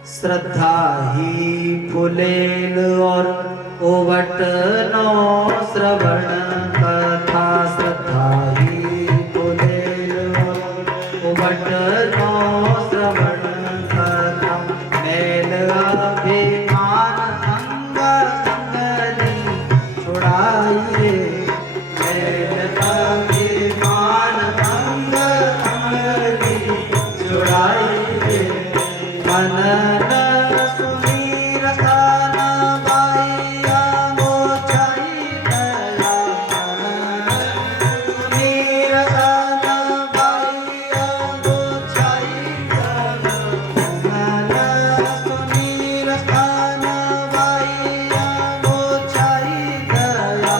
श्रद्धा ही फुलेल और ओवट नो श्रवण कथा। श्रद्धा ही फुलेल और ओवट नो श्रवण कथा। मेल अभिमान अंग अंगनी छुड़ाइए। मेल अभिमान अंग अंगनी छुड़ाइए। मनन सुमीर कान बाइया मोचाई दया। मनन सुमीर कान बाइया मोचाई दया। मनन सुमीर कान बाइया मोचाई दया।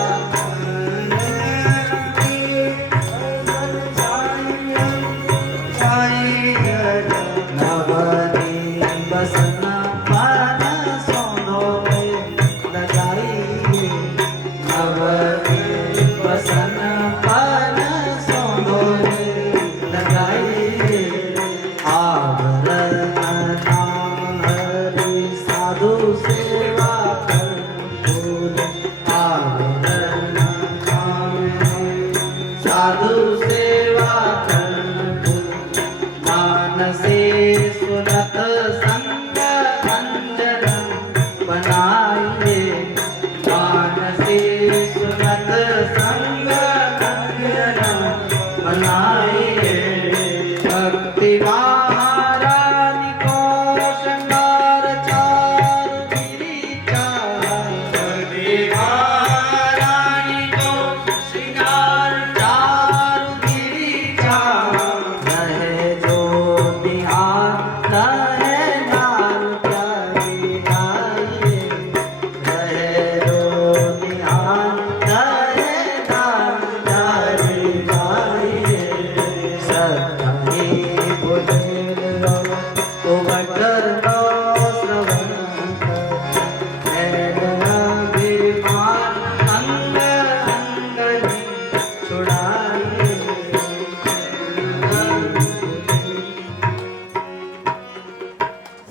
बसन पान सोनो में लगाइए। नवनी बसन पान सोनो में लगाइए। आवरण नाम हरि साधु सेवा कर फूल। आवरण नाम साधु सेवा कर फूल। मानसे सुनत संग अंजन बनाइए। मानसे सुनत संग अंजन बनाइए। भक्ति महारानी को श्रृंगार चारु गिरिजा। भक्ति महारानी को श्रृंगार चारु गिरिजा। रहे जो निहार रहे नाल प्यारी आइए। रहे जो निहार रहे नाल प्यारी आइए। सत्ताई बुझेल उवटर नो श्रवण कथा। मेल अभिमान अंग अंगनी छुड़ाइए।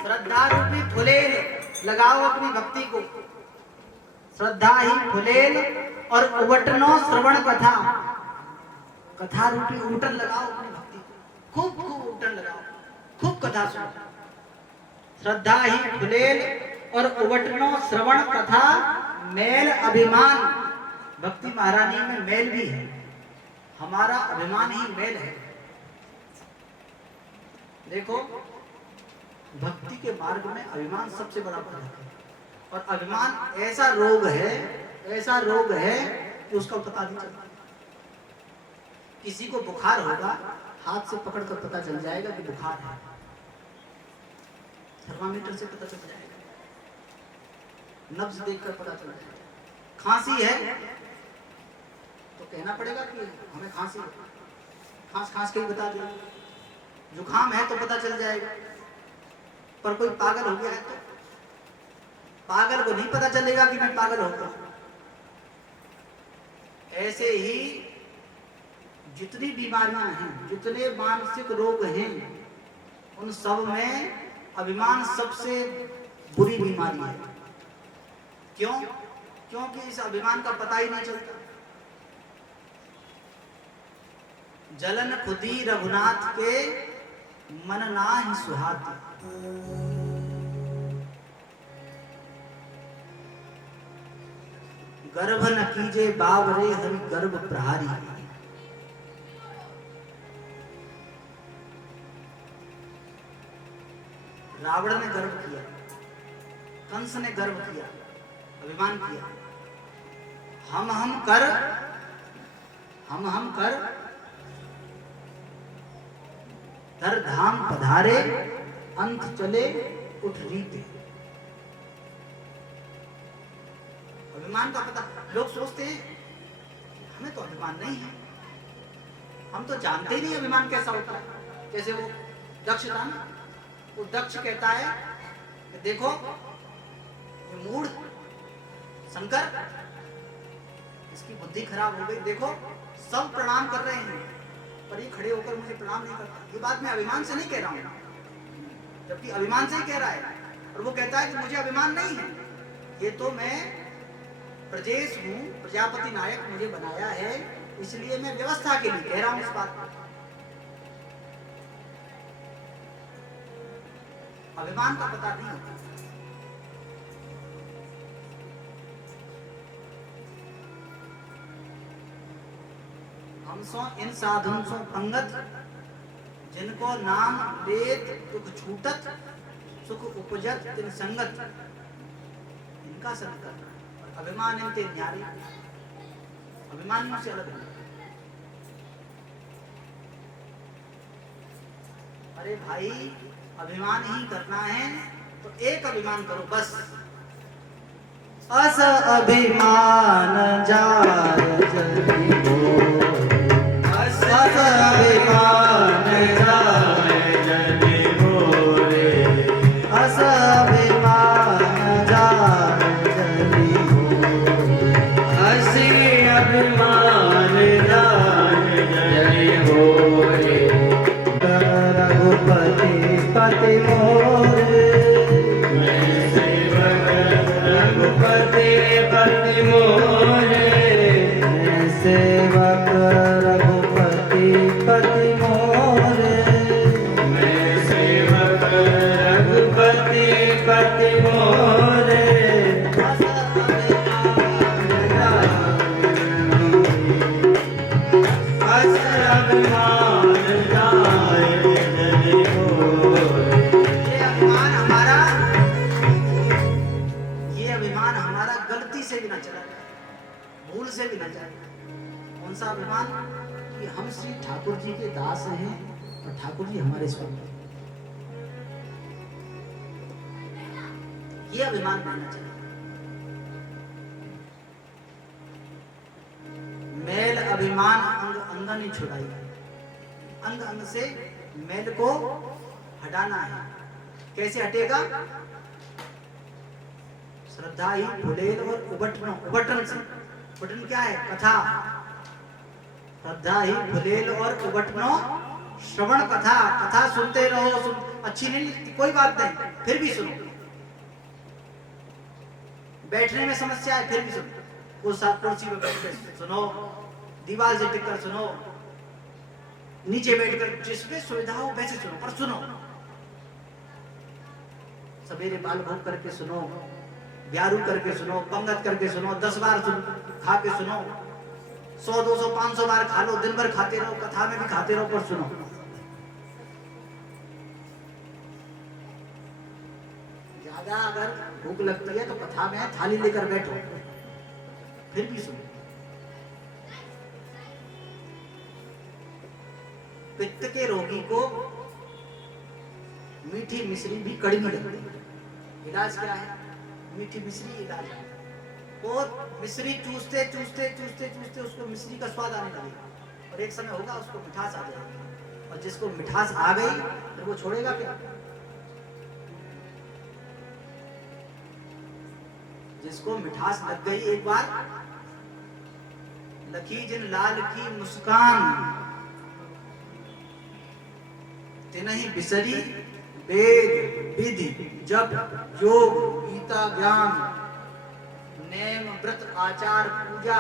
श्रद्धा रूपी फुलेल लगाओ अपनी भक्ति को। श्रद्धा ही फुलेल और उवटनो श्रवण कथा। कथा रूपी उवटन लगाओ अपनी भक्ति को। खूब खूब उवटन लगाओ। खूब कथा सुनो। श्रद्धा ही फुलेल और उवटनो श्रवण कथा। मेल अभिमान। भक्ति महारानी में मेल भी है। हमारा अभिमान ही मेल है। देखो, भक्ति के मार्ग में अभिमान सबसे बड़ा बाधक है। और अभिमान ऐसा रोग है कि उसका पता नहीं चलता। किसी को बुखार होगा, हाथ से पकड़कर पता चल जाएगा कि बुखार है। थर्मामीटर से पता चल जाएगा। नब्ज देखकर पता चल जाएगा। खांसी है तो कहना पड़ेगा कि हमें खांसी है। खांस के ही बता देगा। जुकाम है तो पता चल जाएगा। पर कोई पागल हो गया है तो पागल को नहीं पता चलेगा कि मैं पागल हो गया। ऐसे ही जितनी बीमारियां हैं, जितने मानसिक रोग हैं, उन सब में अभिमान सबसे बुरी बीमारी है। क्यों? क्योंकि इस अभिमान का पता ही नहीं चलता। जलन खुदी रघुनाथ के मन नाहि सुहाती। गर्भ न कीजे बावरे हरि गर्भ प्रहारी। रावण ने गर्व किया, कंस ने गर्व किया, अभिमान किया। हम कर धर धाम पधारे अंत चले उठ रीते। अभिमान का पता लोग सोचते हैं हमें तो अभिमान नहीं है। हम तो जानते ही नहीं अभिमान कैसा होता है। जैसे वो दक्ष था ना, वो दक्ष कहता है कि देखो ये मूढ़ शंकर, इसकी बुद्धि खराब हो गई। देखो सब प्रणाम कर रहे हैं पर ये खड़े होकर मुझे प्रणाम नहीं करता। ये बात मैं अभिमान से नहीं कह रहा हूं, जबकि अभिमान से ही कह रहा है। और वो कहता है कि मुझे अभिमान नहीं है, ये तो मैं प्रजेश हूँ, प्रजापति नायक मुझे बनाया है, इसलिए मैं व्यवस्था के लिए कह रहा हूँ इस बात को। अभिमान का पता नहीं होता। हम सो इन साधुन सो पंगत, जिनको नाम लेत दुख छूटत, सुख उपजत तिन संगत, इनका संग कर। अभिमान इनके न्यारी, अभिमानियों से अलग नहीं। अरे भाई, अभिमान ही करना है तो एक अभिमान करो बस। अस अभिमान जार जनि हो, अस अभिमान जार जनि हो रे, अस अभिमान जार जनि हो, असी अभिमान जार जनि हो रे। रघुपति पति मोरे, मैं सेवक रघुपति पति मोरे, मैं सेवक रघुपति पति मोरे, मैं सेवक रघुपति पति मोरे। अस अभिमान से भी ना चला जाए, भूल से भी ना जाए। कौन सा अभिमान? कि हम श्री ठाकुर जी के दास हैं और ठाकुर जी हमारे स्वामी। ये अभिमान रहना चाहिए। मैल अभिमान अंग अंग नहीं छुड़ाई, अंग अंग से मैल को हटाना है। कैसे हटेगा? श्रद्धा ही फुलेल और उबटन, उबटन से। उबटन क्या है? कथा। श्रद्धा ही फुलेल और उबटनो श्रवण कथा। कथा सुनते रहो, अच्छी नहीं लगती कोई बात नहीं, फिर भी सुनो। बैठने में समस्या है फिर भी सुनो, कुर्सी में बैठ कर सुनो, दीवार से टिक कर सुनो, नीचे बैठकर जिसमें सुविधा हो वैसे सुनो, पर सुनो। सवेरे बाल भोग करके सुनो, ब्यारू करके सुनो, पंगत करके सुनो, 10 बार खा के सुनो, 100, 200, 500 बार खा लो, दिन भर खाते रहो, कथा में भी खाते रहो, पर सुनो। ज्यादा अगर भूख लगती है तो कथा में थाली लेकर बैठो, फिर भी सुनो। पित्त के रोगी को मीठी मिश्री भी कड़वी लगती है। इलाज क्या है? मीठी मिश्री इलाज है। वो मिश्री चूसते चूसते चूसते चूसते उसको मिश्री का स्वाद आने लगेगा और एक समय होगा उसको मिठास आ जाएगी। और जिसको मिठास आ गई तो वो छोड़ेगा क्या? जिसको मिठास लग गई एक बार, लखी जिन लाल की मुस्कान, तिनहि बिसरी वेद विधि जप योग गीता ज्ञान नेम व्रत आचार पूजा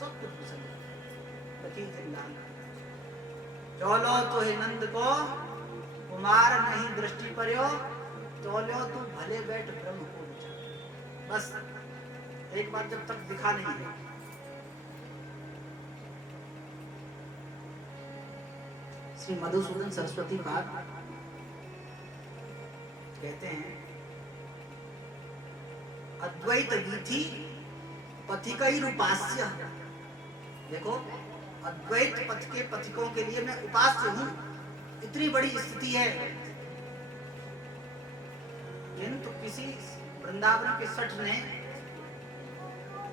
सब कुछ बिसर गया। चलो तो हे नंद को कुमार नहीं दृष्टि पर्यो, चलो तू भले बैठ ब्रह्म को विचार। बस एक बार जब तक दिखा नहीं है। श्री मधुसूदन सरस्वती पाद कहते हैं, अद्वैत वीथि पथिकई रूपास्य। देखो, अद्वैत पथ के पथिकों के लिए मैं उपास्य हूं, इतनी बड़ी स्थिति है। किंतु किसी वृंदावन के सठ ने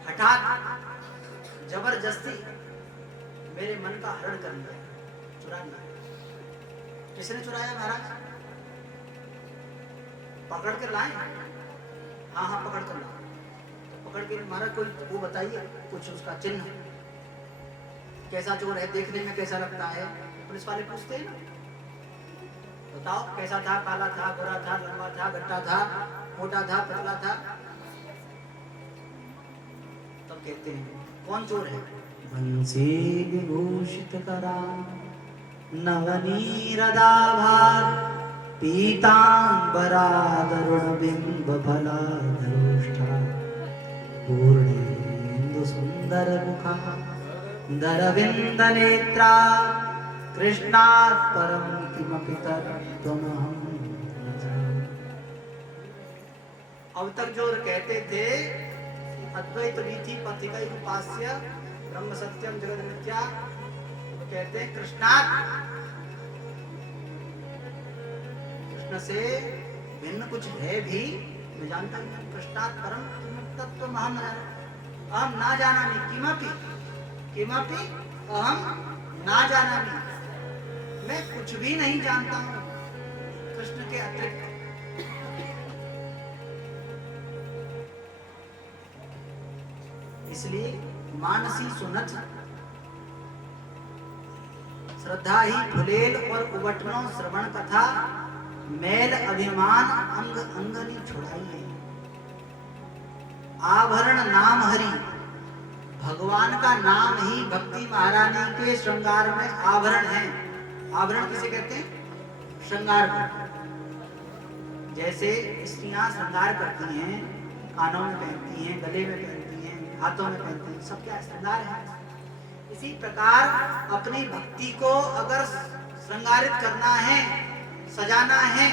हठात जबरदस्ती मेरे मन का हरण कर लिया, चुरा लिया। किसने चुराया महाराज? पकड़ कर लाए? हाँ हाँ, पकड़ कर लाए। पकड़ के महाराज कोई वो बताइए कुछ उसका चिन्ह, कैसा चोर है, देखने में कैसा लगता है? पुलिस वाले पूछते हैं ना, बताओ कैसा था, काला था, गोरा था, लंबा था, गट्टा था, मोटा था, पतला था, तब कहते हैं कौन चोर है? बंसी विभूषित करा नवनीरदाभार पीतांबरादरुणबिंब फलाधरोष्ठा पूर्णेन्दु सुंदर मुखा दरविंद नेत्रा कृष्णात् परम किमपि तत्त्वमहं न जाने। अब तक जो कहते थे अद्वैत रीति पथिकै उपास्य ब्रह्म सत्यम जगत मिथ्या, कहते हैं कृष्णात्, कृष्ण से भिन्न कुछ है भी मैं जानता हूं। कृष्णात् परम तत्त्वमहं अहम ना जानामि किमपि किमपि अहम ना जानामि, मैं कुछ भी नहीं जानता हूं कृष्ण के अतिरिक्त। इसलिए मानसी सुनत श्रद्धा ही फुलेल और उबटनो श्रवण कथा मैल अभिमान अंग अंगनी छुड़ाइए। आभरण नाम हरि, भगवान का नाम ही भक्ति महारानी के श्रृंगार में आभरण है। आभरण किसे कहते हैं? श्रृंगार। जैसे स्त्रियां श्रृंगार करती हैं, कानों में पहनती हैं, गले में पहनती हैं, हाथों में पहनती हैं, सब क्या श्रृंगार है। इसी प्रकार अपनी भक्ति को अगर श्रृंगारित करना है, सजाना है,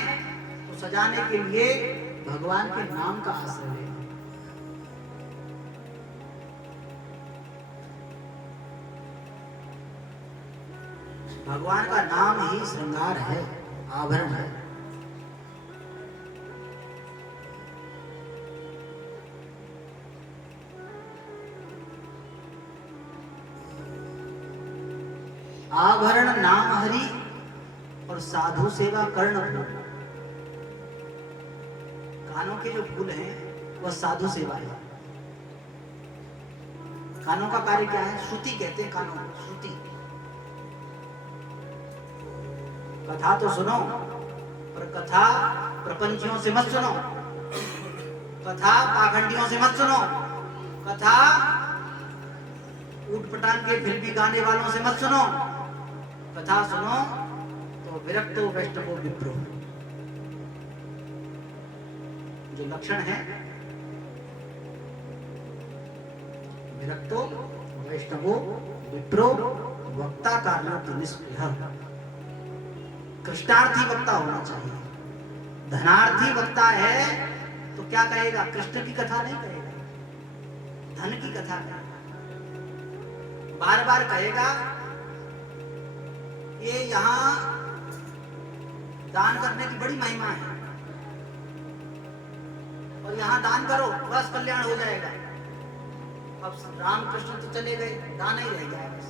तो सजाने के लिए भगवान के नाम का आश्रय है। भगवान का नाम ही श्रृंगार है, आभरण है। आभरण नाम हरि और साधु सेवा कर्ण फूल। कानों के जो फूल हैं वह साधु सेवा है। कानों का कार्य क्या है? श्रुति कहते हैं कानों को, श्रुति। कथा तो सुनो, पर कथा प्रपंचियों से मत सुनो, कथा पाखंडियों से मत सुनो, कथा ऊटपटांग के फिल्मी गाने वालों से मत सुनो। कथा सुनो तो विरक्तो वैष्णवो विप्रो, जो लक्षण है विरक्तो वैष्णवो विप्रो वक्ता कार्यों निष्पृह। कृष्णार्थी वक्ता होना चाहिए। धनार्थी वक्ता है तो क्या कहेगा? कृष्ण की कथा नहीं कहेगा, धन की कथा कहेगा। बार बार कहेगा ये यहाँ दान करने की बड़ी महिमा है और यहाँ दान करो बस कल्याण हो जाएगा। अब रामकृष्ण तो चले गए, दान ही रह गया बस।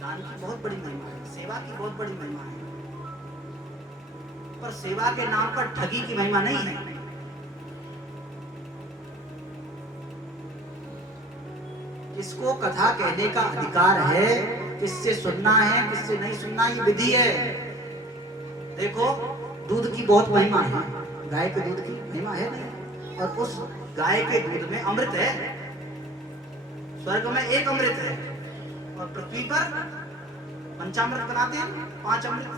दान की बहुत बड़ी महिमा है, सेवा की बहुत बड़ी महिमा है, पर सेवा के नाम पर ठगी की महिमा नहीं है। किसको कथा कहने का अधिकार है, किससे सुनना है, किससे नहीं सुनना, ये विधि है। देखो दूध की बहुत महिमा है, गाय के दूध की महिमा है नहीं, और उस गाय के दूध में अमृत है। स्वर्ग में एक अमृत है और पृथ्वी पर पंचामृत बनाते हैं, 5 अमृत।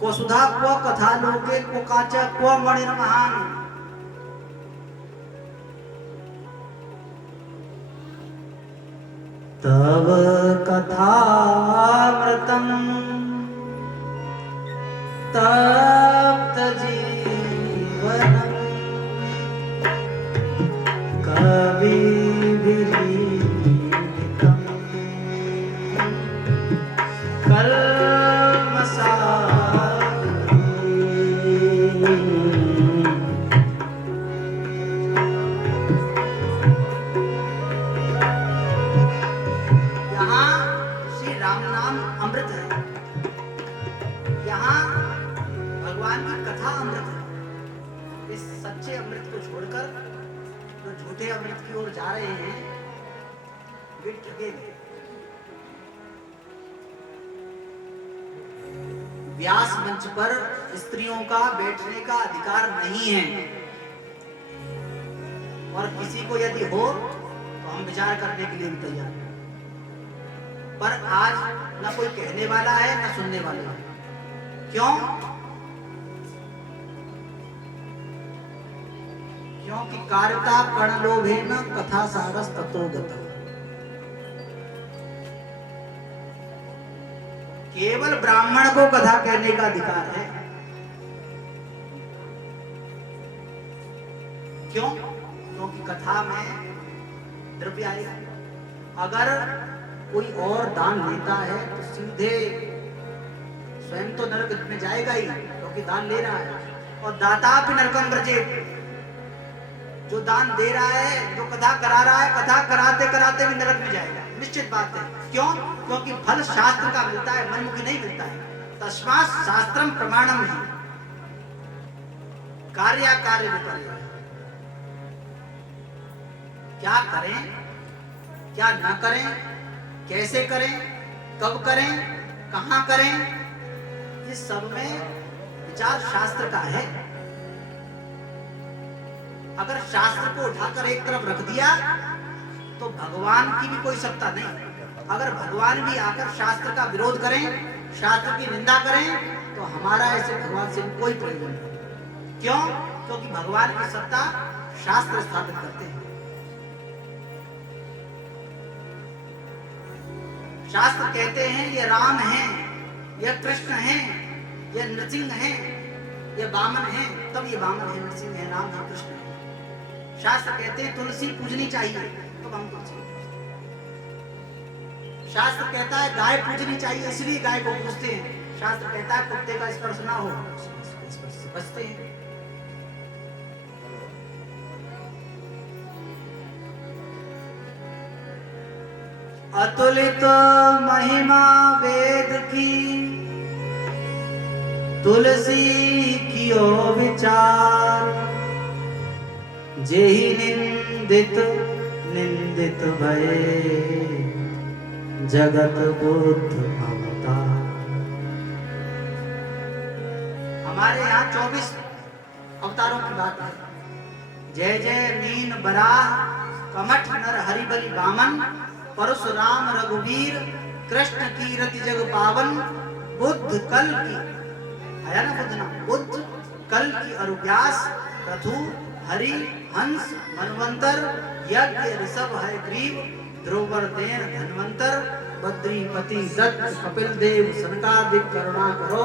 को सुधा को कथा लोके को काचा को मणिर महान। तव कथामृतम तप्त जीवनम कविभिरीडितम झूठे अमृत की ओर जा रहे हैं, वे ठगे गए। व्यास मंच पर स्त्रियों का बैठने का अधिकार नहीं है, और किसी को यदि हो तो हम विचार करने के लिए भी तैयार हैं। पर आज न कोई कहने वाला है न सुनने वाला है। क्यों? क्योंकि कारिता कर्णलोभेन कथा सारस ततो गतः। केवल ब्राह्मण को कथा कहने का अधिकार है। क्यों? क्योंकि कथा में द्रव्य आएगा। अगर कोई और दान लेता है तो सीधे स्वयं तो नरक में जाएगा ही, क्योंकि दान ले रहा है। और दाता भी नरकम व्रजेत, जो दान दे रहा है, जो कथा करा रहा है, कथा कराते कराते भी नरक में जाएगा, निश्चित बात है। क्यों? क्योंकि फल शास्त्र का मिलता है, मनमुखी नहीं मिलता है। तस्मात् शास्त्रम प्रमाणम ही कार्य कार्य विपर्य। क्या करें, क्या न करें, कैसे करें, कब करें, कहां करें, इस सब में विचार शास्त्र का है। अगर शास्त्र को उठाकर एक तरफ रख दिया तो भगवान की भी कोई सत्ता नहीं। अगर भगवान भी आकर शास्त्र का विरोध करें, शास्त्र की निंदा करें, तो हमारा ऐसे भगवान से कोई प्रयोजन नहीं। क्यों? क्योंकि भगवान की सत्ता शास्त्र स्थापित करते हैं। शास्त्र कहते हैं ये राम हैं, ये कृष्ण हैं, ये नृसिंह हैं, ये वामन हैं, तब ये वामन है, नृसिंह है, राम है, कृष्ण है। शास्त्र कहते हैं तुलसी पूजनी चाहिए, तो हम तुलसी। शास्त्र कहता है गाय पूजनी चाहिए, इसलिए गाय को पूजते हैं। शास्त्र कहता है कुत्ते का स्पर्श ना हो, स्पर्श से बचते हैं। अतुलित महिमा वेद की, तुलसी कियो विचार, जेहि निंदित निंदित भये, जगत बुद्ध अवतार। हमारे यहाँ 24 अवतारों की बात है। जय जय मीन बराह, कमठ नर हरिबलि वामन, परशुराम रघुवीर, कृष्ण कीरति जग पावन, बुद्ध कल की, आया ना बुद्ध ना, बुद्ध कल की अरुव्यास, रथु हरि हंस मनवंतर, यज्ञ ऋषभ है ग्रीव, ध्रुवर देन धनवंतर, बद्रीपति दत्त कपिल देव, सनकादिक करुणा करो,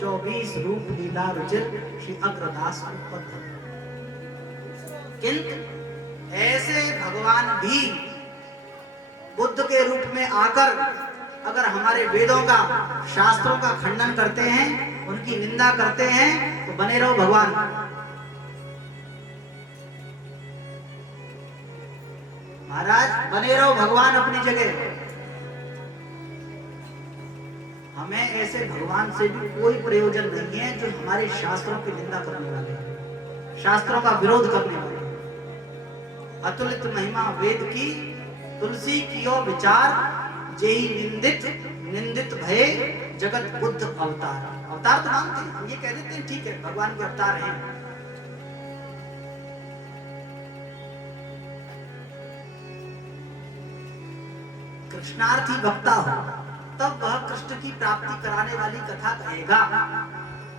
24 रूप लीला रुचिर, श्री अग्रदास उत्पन्न। किंतु ऐसे भगवान भी बुद्ध के रूप में आकर अगर हमारे वेदों का, शास्त्रों का खंडन करते हैं, उनकी निंदा करते हैं, तो बने रहो भगवान। महाराज बने रहो भगवान अपनी जगह। हमें ऐसे भगवान से भी कोई प्रयोजन नहीं है जो हमारे शास्त्रों की निंदा करने वाले हैं, शास्त्रों का विरोध करने वाले हैं। अतुलित महिमा वेद की, तुलसी कियो विचार, जेहि निंदित निंदित भये, जगत बुद्ध अवतार। अवतार तो मानते हैं, हम ये कह देते हैं ठीक है भगवान के अवतार हैं। कृष्णार्थी भक्ता हो तब वह कृष्ण की प्राप्ति कराने वाली कथा कहेगा,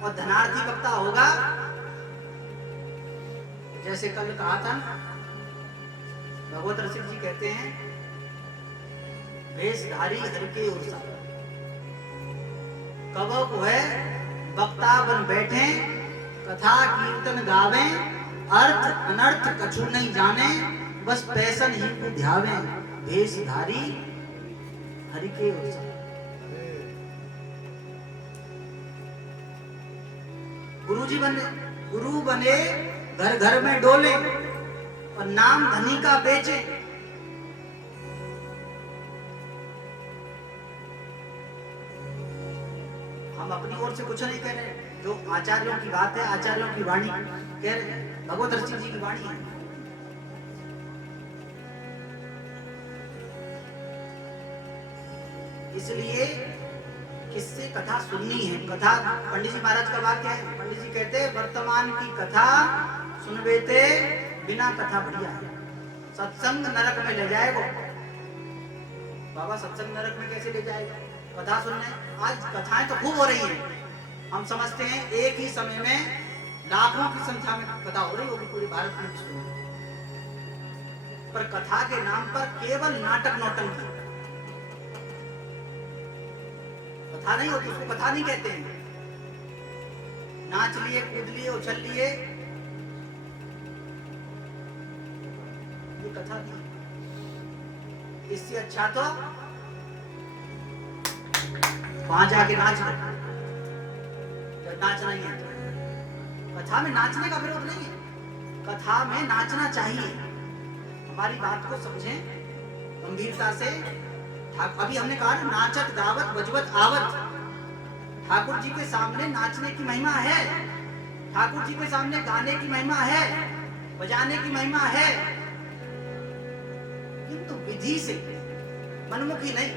और धनार्थी भक्ता होगा, जैसे कल कहा था भगवत रसिक जी कहते हैं, वेशधारी हर के उर्सा, कब को है वक्ता बन बैठे, कथा कीर्तन गावे, अर्थ अनर्थ कछु नहीं जाने, बस पैसन ही को ध्यावे, वेशधारी हरि के उर्सा। गुरु बने घर घर में डोले, और नाम धनी का बेचे। हम अपनी ओर से कुछ नहीं कह रहे, जो आचार्यों की बात है, आचार्यों की वाणी कह रहे हैं, भगवत ऋषि जी की वाणी है। इसलिए किससे कथा सुननी है। कथा पंडित जी महाराज का वाक्य है, पंडित जी कहते हैं वर्तमान की कथा सुनबेते बिना कथा बढ़िया है, सत्संग नरक में ले जाएगा। बाबा सत्संग नरक में कैसे ले जाएगा? कथा सुनने। आज कथाएं तो खूब हो रही है, हम समझते हैं एक ही समय में लाखों की संख्या में कथा हो रही होगी पूरे भारत में, पर कथा के नाम पर केवल नाटक नौटंकी। कथा नहीं होती, उसको कथा नहीं कहते हैं। नाच लिए, कूद लिए, उछल लिए, ये कथा नहीं। इससे अच्छा तो वहां जाके नाच लो, नाचना ही है। कथा में नाचने का विरोध नहीं है, कथा में नाचना चाहिए। हमारी बात को समझें गंभीरता से। अभी हमने कहा ना, नाचत गावत बजवत आवत। ठाकुर जी के सामने नाचने की महिमा है, ठाकुर जी के सामने गाने की महिमा है, बजाने की महिमा है, किंतु विधि से, मनमुखी नहीं।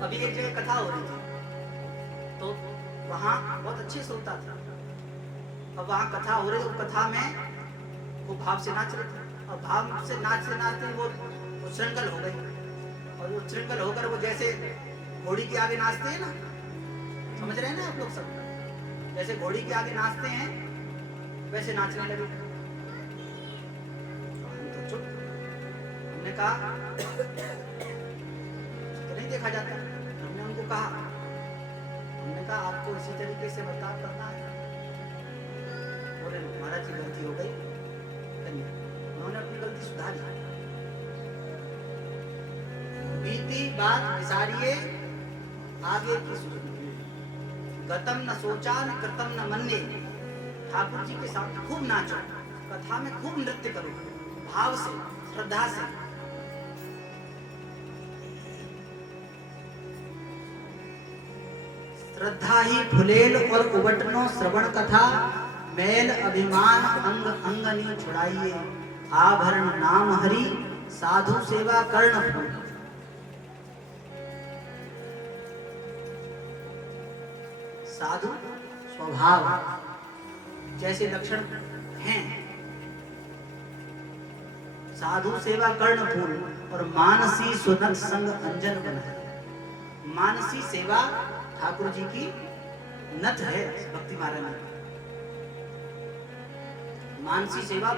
अभी एक जगह कथा हो रही थी तो वहां बहुत अच्छे से होता था। अब वहां कथा हो रही, और कथा में वो भाव से नाच रहे थे, और भाव से नाचते वो उच्छृंखल हो गई, और वो उच्छृंखल होकर वो जैसे घोड़ी के आगे नाचते हैं ना, समझ रहे हैं ना आप लोग सब, जैसे घोड़ी के आगे नाचते हैं वैसे नाचने लगे। तो चुप, हमने कहा तो नहीं देखा जाता। हमने उनको कहा, हमने कहा आपको इसी तरीके से बर्ताव करना है। बोले महाराज जी गलती हो गई, उन्होंने अपनी गलती सुधारी। बीती बात विसारिए, आगे की सोचिए। गतम न सोचा न कृतम न मन्ने। ठाकुर जी के सामने खूब नाचो, कथा में खूब नृत्य करो, भाव से, श्रद्धा से। श्रद्धा ही फुलेल और उबटनो श्रवण कथा, मैल अभिमान अंग अंगनी छुड़ाइए। आभरण नाम हरि, साधु सेवा कर्ण फूल। साधु स्वभाव जैसे लक्षण हैं, साधु सेवा कर्ण फूल, और मानसी सुनत संग अंजन बना। मानसी सेवा ठाकुर जी की नथ है भक्ति महाराज में। मानसी सेवा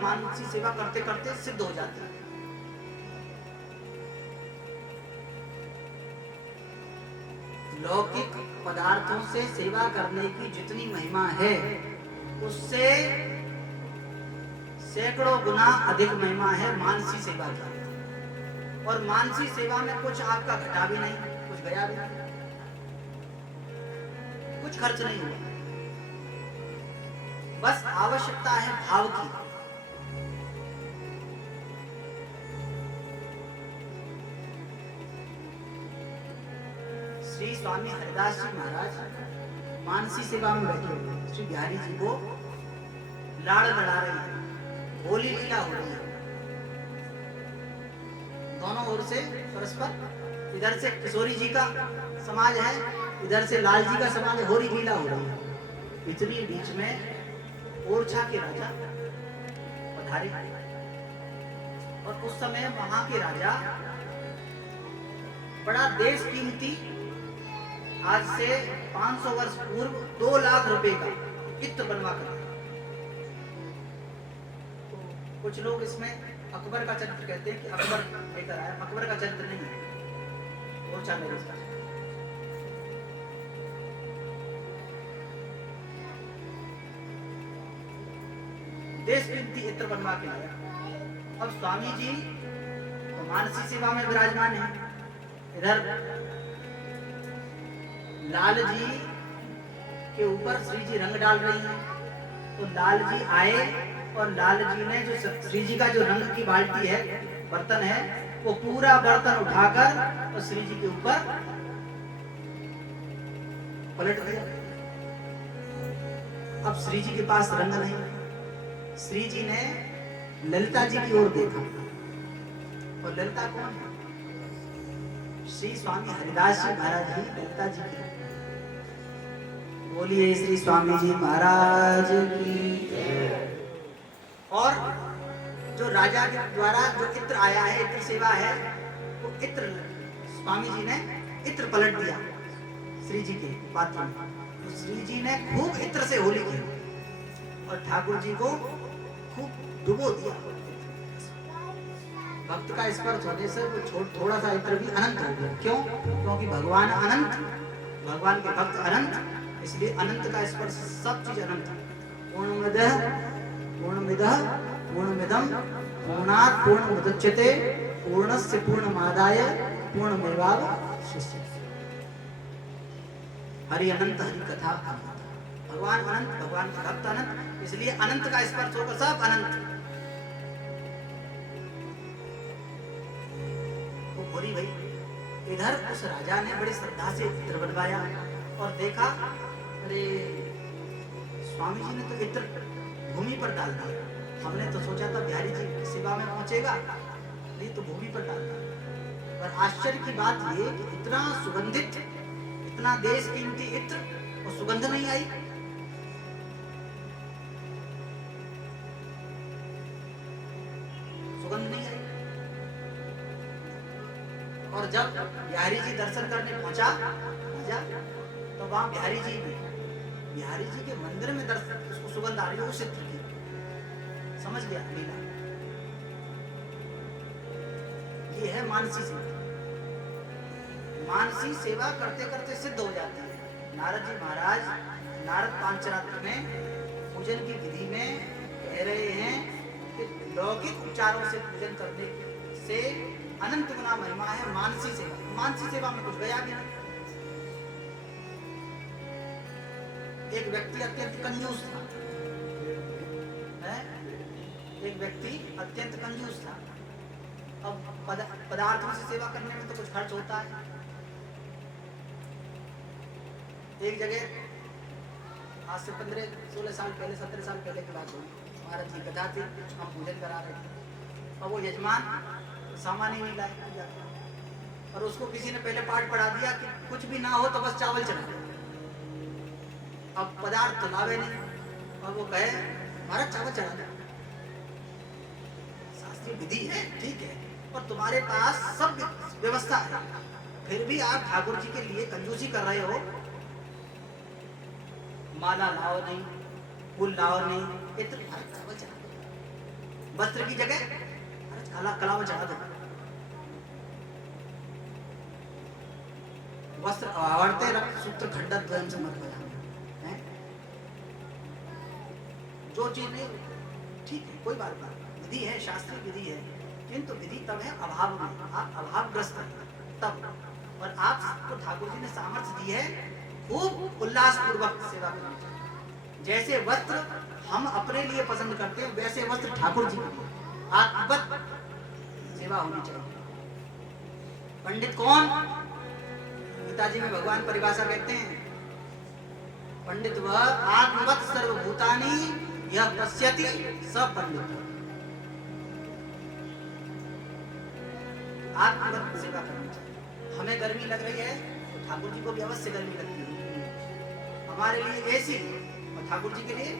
करते करते सिद्ध हो जाती है। लौकिक पदार्थों से सेवा करने की जितनी महिमा है, उससे सैकड़ों गुना अधिक महिमा है मानसी सेवा की। और मानसी सेवा में कुछ आपका घटा भी नहीं, कुछ गया भी नहीं, कुछ खर्च नहीं हुआ। बस आवश्यकता है भाव की। श्री स्वामी हरिदास जी महाराज मानसी सेवा में बैठे हुए, श्री बिहारी जी को लाड़ लड़ा रहे हैं, होली लीला हो रही है। दोनों ओर से परस्पर, इधर से किशोरी जी का समाज है, इधर से लाल जी का समाज है, होली लीला हो रही है। इतनी बीच में ओरछा के राजा पधारे, और उस समय वहां के राजा बड़ा देश कीमती, आज से 500 वर्ष पूर्व 2 लाख रुपए का इत्र बनवा कर। तो कुछ लोग इसमें अकबर का चरित्र कहते हैं कि अकबर लेकर आया, अकबर का चरित्र नहीं है, ओरछा में इसका। देश कीमती इत्र बनवा के लाया। अब स्वामी जी तो मानसी सेवा में विराजमान है, इधर लाल जी के ऊपर श्री जी रंग डाल रही हैं। तो लाल जी आए, और लाल जी ने जो श्री जी का जो रंग की बाल्टी है, बर्तन है, वो पूरा बर्तन उठाकर और श्री जी के ऊपर पलट दिया। अब श्री जी के पास रंग नहीं। श्री जी ने ललिता जी की ओर देखा, और ललिता कौन है? श्री स्वामी हरिदास जी महाराज जी दत्ता जी की। बोलिए श्री स्वामी जी महाराज की। और जो राजा के द्वारा जो इत्र आया है, इत्र सेवा है, वो इत्र स्वामी जी ने इत्र पलट दिया श्री जी के पात्र में। तो श्री जी ने खूब इत्र से होली की और ठाकुर जी को खूब डुबो दिया। भक्त का स्पर्श होने से वो थोड़ा सा इत्र भी अनंत हो गया। क्यों? क्योंकि भगवान अनंत, भगवान के भक्त अनंत, इसलिए अनंत का स्पर्श, सब चीज अनंत। पूर्णमदः पूर्णमिदः पूर्णमिदं पूर्णात् पूर्णमुदच्यते पूर्णस्य पूर्णमादाय पूर्णमेवावशिष्यते। हरि अनंत, हरि कथा अनंत। भगवान अनंत, भगवान के भक्त अनंत, इसलिए अनंत का स्पर्श होकर सब अनंत। वो बोली भाई, इधर उस राजा ने बड़ी श्रद्धा से इत्र बनवाया और देखा, अरे स्वामी जी ने तो इत्र भूमि पर डाल दिया। हमने तो सोचा था बिहारी जी की सेवा में पहुंचेगा, नहीं तो भूमि पर डाल दिया। पर आश्चर्य की बात ये कि इतना सुगंधित, इतना देश कीमती इत्र और सुगंध नहीं आई। सुगंध नहीं आई। और जब बिहारी जी दर्शन करने पहुंचा तो वहां बिहारी जी के मंदिर में दर्शन, उसको सुगंध आ रही है उस इत्र की। समझ गया लीला। ये है मानसी सेवा। मानसी सेवा करते करते सिद्ध हो जाती है। नारद जी महाराज नारद पांचरात्र में पूजन की विधि में कह रहे हैं कि लौकिक उपचारों से पूजन करने से अनंत गुना महिमा है मानसी सेवा। मानसी सेवा में कुछ गया भी नहीं। एक व्यक्ति अत्यंत कंजूस था, एक व्यक्ति अत्यंत कंजूस था। अब पदार्थों से सेवा करने में तो कुछ खर्च होता है। एक जगह आज से 15-16 साल पहले, 17 साल पहले की बात हुई, महाराज जी कथा थी, हम पूजन करा रहे थे और वो यजमान सामान ही नहीं लाए और उसको किसी ने पहले पाठ पढ़ा दिया कि कुछ भी ना हो तो बस चावल चढ़ा। अब पदार्थ तो लावे नहीं और वो कहे महाराज चावल चढ़ा दे। शास्त्रीय विधि है, ठीक है, और तुम्हारे पास सब व्यवस्था है, फिर भी आप ठाकुर जी के लिए कंजूसी कर रहे हो। माला लाओ नहीं, फूल लाओ नहीं, इत्र चावल चढ़ा दो। वस्त्र की जगह कलावा चढ़ा दो। वस्त्र आवड़ते रक्त सूत्र खंडत ध्वंस मत बजा। जो चीज नहीं, ठीक है, कोई बात नहीं, विधि है, शास्त्रीय विधि है, किंतु विधि तब है अभाव में, आप अभावग्रस्त हैं तब। और आपको ठाकुर जी ने सामर्थ्य दी है खूब उल्लास पूर्वक सेवा करनी चाहिए। जैसे वस्त्र हम अपने लिए पसंद करते हैं, वैसे वस्त्र ठाकुर जी के लिए आत्मवत सेवा होनी चाहिए। पंडित कौन? पिताजी में भगवान परिभाषा कहते हैं, पंडित वह आत्मवत सर्वभूतानि यह पश्यति स पंडित। आत्मवत सेवा करनी चाहिए। हमें गर्मी लग रही है तो ठाकुर जी को भी अवश्य गर्मी लगती है। हमारे लिए एसी और ठाकुर जी के लिए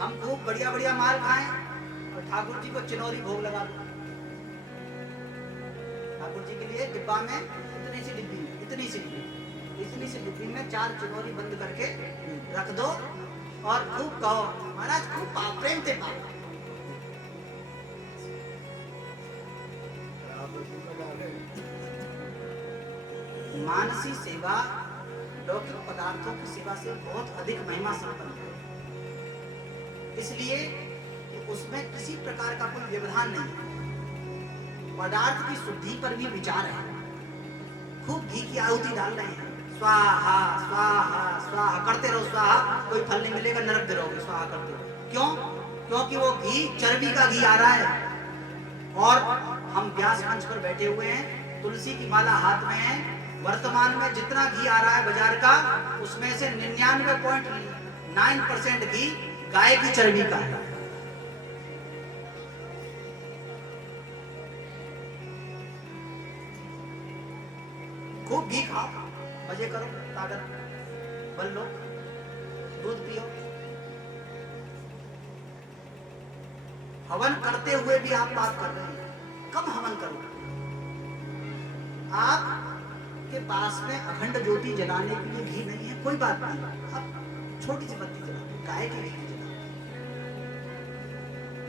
हम खूब बढ़िया बढ़िया माल खाएं और ठाकुर जी को चिनौरी भोग लगा दो। ठाकुर जी के लिए डिब्बा में इतनी सी डिब्बी में 4 चिनौरी बंद करके रख दो और खूब कहो महाराज खूब प्रेम से पाओ। मानसी सेवा लौकिक पदार्थों की सेवा से बहुत अधिक महिमा संपन्न है, इसलिए कि उसमें किसी प्रकार का कोई व्यवधान नहीं है। पदार्थ की शुद्धि पर भी विचार है। खूब घी की आहुति डाल रहे हैं, स्वाहा स्वाहा स्वाहा करते रहो, स्वाहा, कोई फल नहीं मिलेगा, नरक में रहोगे, स्वाहा करते रहो। क्यों? क्योंकि वो घी चर्बी का घी आ रहा है और हम व्यास मंच पर बैठे हुए हैं, तुलसी की माला हाथ में है। वर्तमान में जितना घी आ रहा है बाजार का, उसमें से 99.9% घी गाय की चर्बी का है। खूब घी खाओ, मजे करो, ताकत बल लो, दूध पियो। हवन करते हुए भी आप पाप कर रहे हैं। कब हवन करो? आप के पास में अखंड ज्योति जलाने के लिए घी नहीं है, कोई बात नहीं, आप छोटी सी बत्ती जलाओ, गाय के घी जलाओ।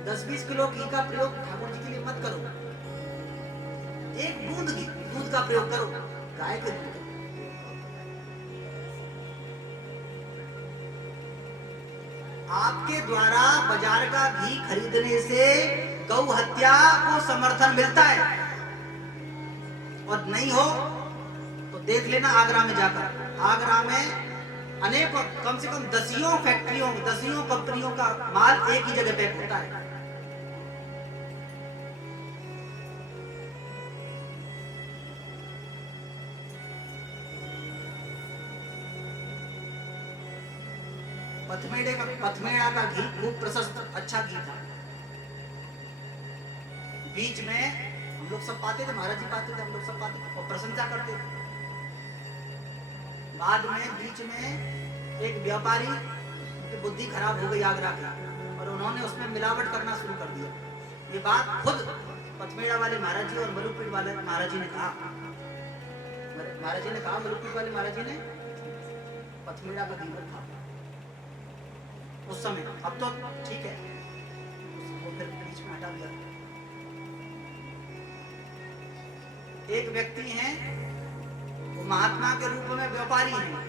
10-20 किलो घी का प्रयोग ठाकुर जी के लिए मत करो। एक बूंद घी दूध का प्रयोग करो, गाय के दूध। आपके द्वारा बाजार का घी खरीदने से गौ हत्या को समर्थन मिलता है, और नहीं हो तो देख लेना आगरा में जाकर। आगरा में अनेक, कम से कम दसियों फैक्ट्रियों, दसियों कंपनियों का माल एक ही जगह पैक होता है। पथमेड़ा का घी खूब प्रशस्त अच्छा घी था। बीच में हम लोग सब पाते थे, महाराज जी पाते थे, हम लोग सब पाते थे और प्रशंसा करते थे। बाद में बीच में एक व्यापारी की बुद्धि खराब हो गई आगरा की, और उन्होंने उसमें मिलावट करना शुरू कर दिया। ये बात खुद पथमेड़ा वाले महाराज जी और मलुकपीठ वाले महाराज जी ने कहा। महाराज जी ने कहा, मलुकपीठ वाले महाराज जी ने पथमेड़ा का घी रखा उस समय। अब तो ठीक है, उसको फिर बीच में हटा दिया। एक व्यक्ति हैं, वो महात्मा के रूप में व्यापारी हैं,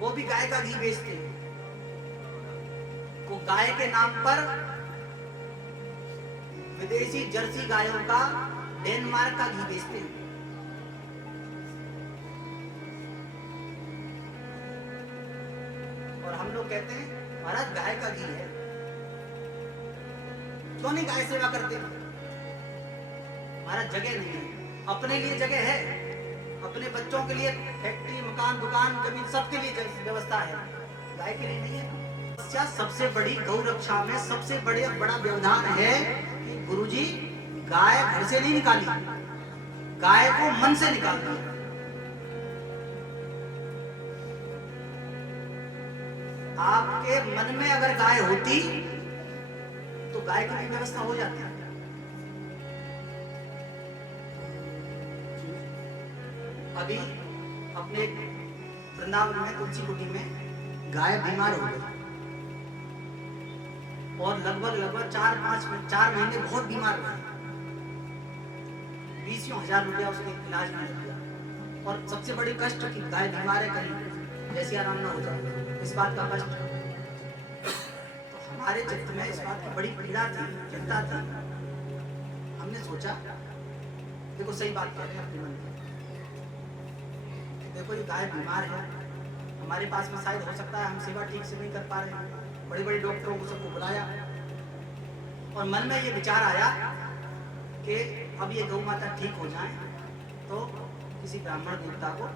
वो भी गाय का घी बेचते हैं। वो गाय के नाम पर विदेशी जर्सी गायों का, डेनमार्क का घी बेचते हैं। और हम लोग कहते हैं महाराज गाय का घी है, क्यों नहीं गाय सेवा करते? महाराज जगह नहीं है, अपने लिए जगह है, अपने बच्चों के लिए फैक्ट्री, मकान, दुकान, जमीन, सबके लिए व्यवस्था है, गाय के लिए नहीं है। सबसे बड़ी गौ रक्षा में सबसे बड़ा व्यवधान है कि गुरुजी गाय घर से नहीं निकाली, गाय को मन से निकाल दिया। आपके मन में अगर गाय होती तो गाय की भी व्यवस्था हो जाती है। अभी अपने वृंदावन में तुलसी कुटी में गाय बीमार हो गई और लगभग 4 महीने बहुत बीमार रही। 20,000 रुपया उसके इलाज में लग गया। और सबसे बड़ी कष्ट कि गाय बीमार है, कहीं जैसी आराम ना हो जाए, इस बात का कष्ट। तो हमारे चित्त में इस बात की बड़ी पीड़ा थी, चिंता थी। हमने सोचा, देखो सही बात कह रहे हैं अपने मन में, देखो ये गाय बीमार है, हमारे पास में शायद हो सकता है हम सेवा ठीक से नहीं कर पा रहे हैं। बड़े बड़े डॉक्टरों को सबको बुलाया और मन में ये विचार आया कि अब ये गौ माता ठीक हो जाए तो किसी ब्राह्मण देवता को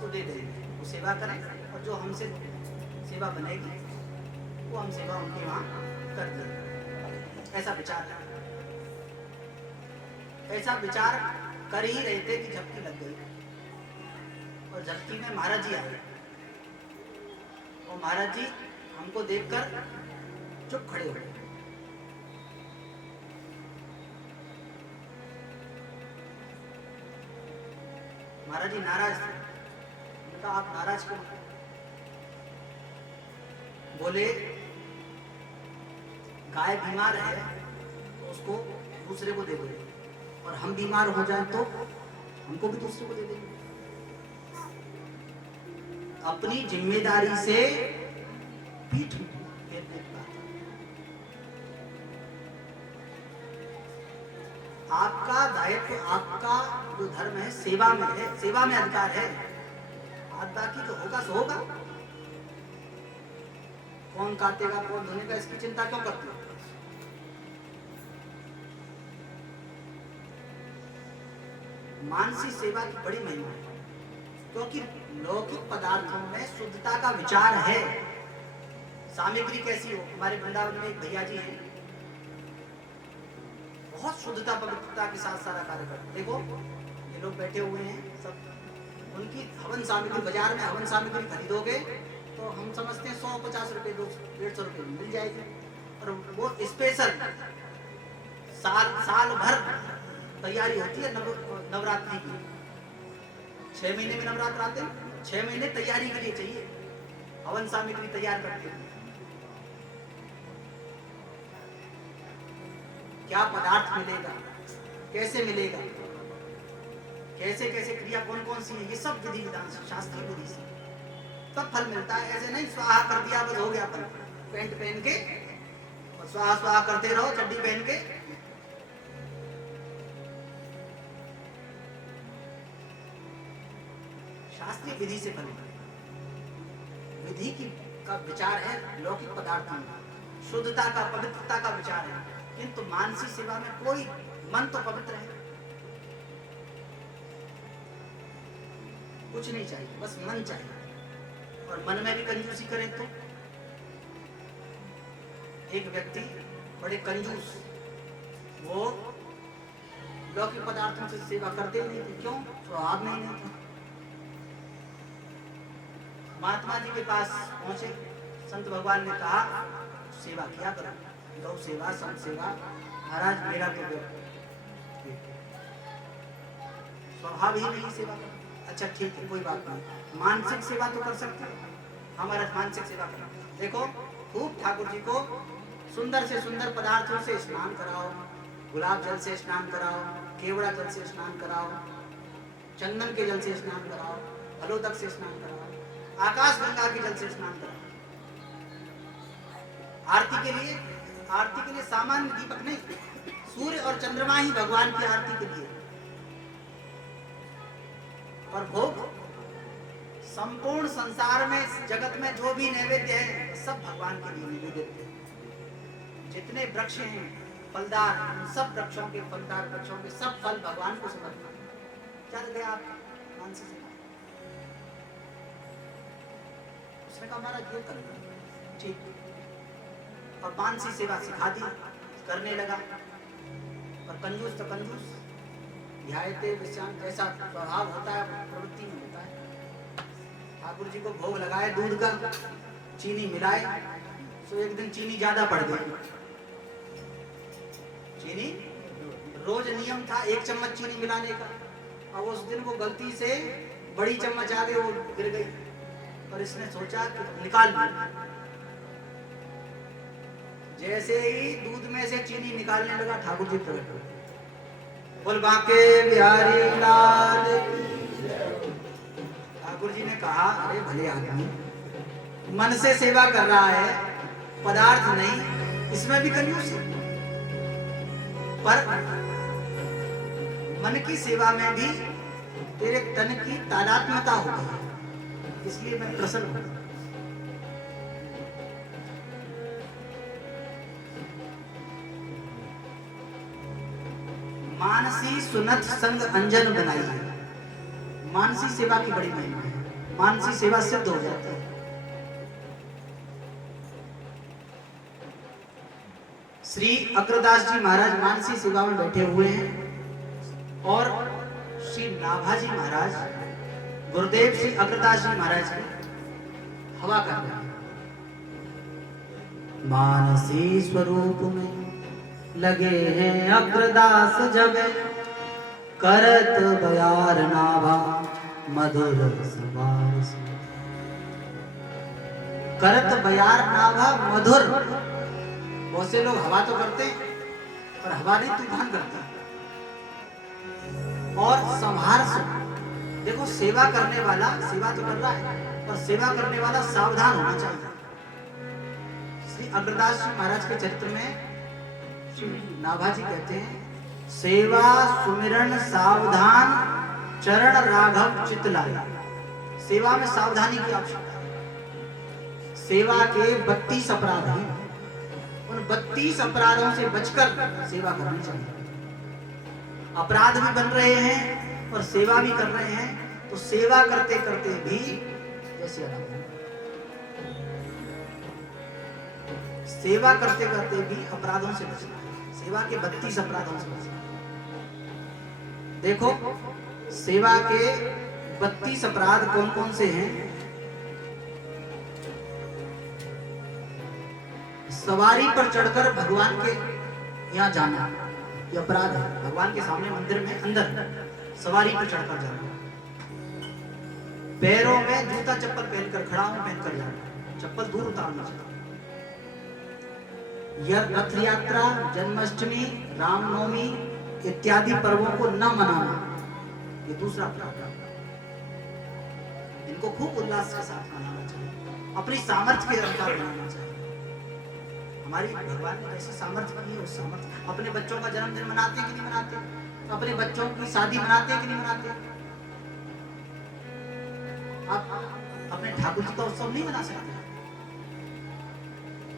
तो दे देंगे, वो सेवा करें, और जो हमसे सेवा बनेगी वो हम सेवा उनके वहाँ कर देंगे। ऐसा विचार कर ही रहे थे कि झपकी लग गई। और झपकी में महाराज जी आए, और महाराज जी हमको देखकर चुप खड़े हो गए। महाराज जी नाराज थे। उनका आप नाराज क्यों? बोले गाय बीमार है तो उसको दूसरे को दे दो, और हम बीमार हो जाए तो हमको भी दूसरे को दे देंगे। अपनी जिम्मेदारी से पीठ फेरने की बात। आपका दायित्व, आपका जो धर्म है सेवा में है, सेवा में अधिकार है। बात बाकी तो होगा सो होगा, कौन काटेगा कौन धोनेगा इसकी चिंता क्यों करते हो? मानसी सेवा की बड़ी महिमा है, क्योंकि लौकिक पदार्थों में शुद्धता का विचार है। सामग्री कैसी हो, हमारे वृंदावन में एक भैया जी हैं, बहुत शुद्धता पवित्रता के साथ सारा कार्य करते। देखो ये लोग बैठे हुए हैं सब, उनकी हवन सामग्री, बाजार में हवन सामग्री खरीदोगे तो हम समझते हैं 150 रुपये, 150 रुपये मिल जाएगी। और वो स्पेशल साल भर तैयारी होती है नवरात्रि की। 6 महीने में नवरात्र आते हैं, 6 महीने तैयारी के लिए चाहिए, हवन सामग्री तैयार करते हैं। क्या पदार्थ मिलेगा, कैसे मिलेगा, कैसे कैसे क्रिया कौन कौन सी है, ये सब विधि विधान से, शास्त्रीय विधि से तब फल मिलता है। ऐसे नहीं स्वाहा कर दिया बस हो गया फल, पैंट पहन के और स्वाहा स्वाहा करते रहो चड्डी पहन के। शास्त्रीय विधि से फल, विधि की का विचार है लौकिक पदार्थों में, शुद्धता का, पवित्रता का विचार है। किंतु मानसी सेवा में कोई, मन तो पवित्र है, कुछ नहीं चाहिए, बस मन चाहिए। और मन में भी कंजूसी करें तो एक व्यक्ति बड़े कंजूस, वो लौकिक पदार्थों से सेवा करते ही नहीं थे। क्यों? स्वभाव नहीं था। महात्मा जी के पास पहुंचे, संत भगवान ने कहा सेवा किया करो, गौ सेवा, संत सेवा। महाराज मेरा तो स्वभाव ही नहीं सेवा करना। अच्छा ठीक है, कोई बात नहीं, मानसिक सेवा तो कर सकते हैं। हमारा मानसिक सेवा करना, देखो खूब ठाकुर जी को सुंदर से सुंदर पदार्थों से स्नान कराओ, गुलाब जल से स्नान कराओ, केवड़ा जल से स्नान कराओ, चंदन के जल से स्नान कराओ, फलोदक से स्नान कराओ, आकाश गंगा के जल से स्नान कराओ। आरती के लिए सामान्य दीपक नहीं, सूर्य और चंद्रमा ही भगवान की आरती के लिए। और भोग संपूर्ण संसार में, जगत में जो भी नैवेद्य है सब भगवान के लिए निवेदित है। जितने वृक्ष हैं फलदार, सब वृक्षों के, फलदार वृक्षों के सब फल भगवान को समर्पित। चल गए आप मानसी से, उसने कहा हमारा ये करना ठीक, और मानसी सेवा सिखा दी, करने लगा। और कंजूस तो कंजूस, ध्यायते विश्राम, जैसा स्वभाव होता है प्रवृत्ति में होता है। ठाकुर जी को भोग लगाए दूध का, चीनी मिलाए, तो एक दिन चीनी ज्यादा पड़ गई। चीनी रोज नियम था 1 चम्मच चीनी मिलाने का, और उस दिन वो गलती से बड़ी चम्मच आ गई, वो गिर गई। और इसने सोचा कि निकाल ली। जैसे ही दूध में से चीनी निकालने लगा, ठाकुर जी प्रकट हुए, बोल बांके बिहारी लाल। ठाकुर जी ने कहा अरे भले आदमी, मन से सेवा कर रहा है, पदार्थ नहीं, इसमें भी कंजूस है। पर मन की सेवा में भी तेरे तन की तादात्म्यता हो गई, इसलिए मैं प्रसन्न हूं। मानसी सुनत संग अंजन बनाई है। मानसी सेवा की बड़ी महिमा है, मानसी सेवा सिद्ध हो जाती है। श्री अग्रदास जी महाराज मानसी सेवा में बैठे हुए हैं, और श्री नाभाजी महाराज, गुरुदेव श्री अग्रदास जी महाराज की हवा कर रहे हैं। मानसी स्वरूप में लगे हैं अग्रदास जब, करत बयार नाभा मधुर समास। करत बयार नाभा मधुर। बहुत से लोग हवा तो करते हैं, पर हवा नहीं तूफान करते। और संभार से देखो, सेवा करने वाला सेवा तो कर रहा है, पर सेवा करने वाला सावधान होना चाहिए। श्री अग्रदास जी महाराज के चरित्र में श्री नाभाजी कहते हैं, सेवा सुमिरन सावधान चरण राघव चित लाया। सेवा में सावधानी की आवश्यकता है। सेवा के 32 अपराध हैं, उन 32 अपराधों से बचकर सेवा करनी चाहिए। अपराध भी बन रहे हैं और सेवा भी कर रहे हैं, तो सेवा करते करते भी जैसे सेवा करते करते भी अपराधों से बचना है। सेवा के 32 अपराधों से बचना है। देखो, सेवा के 32 अपराध कौन कौन से हैं? सवारी पर चढ़कर भगवान के यहाँ जाना, ये अपराध है। भगवान के सामने मंदिर में अंदर सवारी पर चढ़कर जाना, पैरों में जूता चप्पल पहनकर, खड़ा हूं पहनकर जाना, चप्पल दूर उतारना चाहिए। यह रथ यात्रा, जन्माष्टमी, रामनवमी इत्यादि पर्वों को न मनाना, ये दूसरा अपराध है। इनको खूब उल्लास के साथ मनाना चाहिए, अपनी सामर्थ्य के अनुसार मनाना चाहिए। हमारी भगवान ने ऐसी सामर्थ्य की है, उस सामर्थ्य। अपने बच्चों का जन्मदिन मनाते हैं कि नहीं मनाते? अपने बच्चों की शादी मनाते हैं कि नहीं मनाते? आप अपने ठाकुर जी का उत्सव नहीं मना सकते?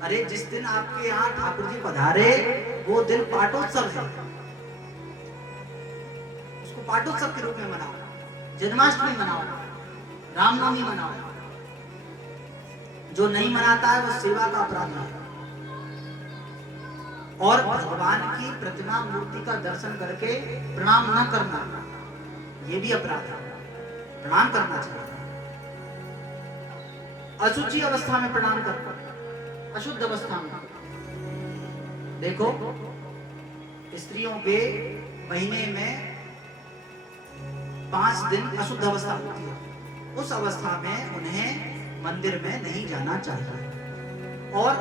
अरे जिस दिन आपके यहाँ ठाकुर जी पधारे वो दिन पाटोत्सव है, उसको पाटोत्सव के रूप में मनाओ, जन्माष्टमी मनाओ, रामनवमी मनाओ। जो नहीं मनाता है वो सेवा का अपराध है। और भगवान की प्रतिमा मूर्ति का दर्शन करके प्रणाम न करना, ये भी अपराध है। प्रणाम करना चाहिए। अशुचि अवस्था में प्रणाम करना, अशुद्ध अवस्था में। देखो स्त्रियों के महीने में 5 दिन अशुद्ध अवस्था होती है, उस अवस्था में उन्हें मंदिर में नहीं जाना चाहिए। और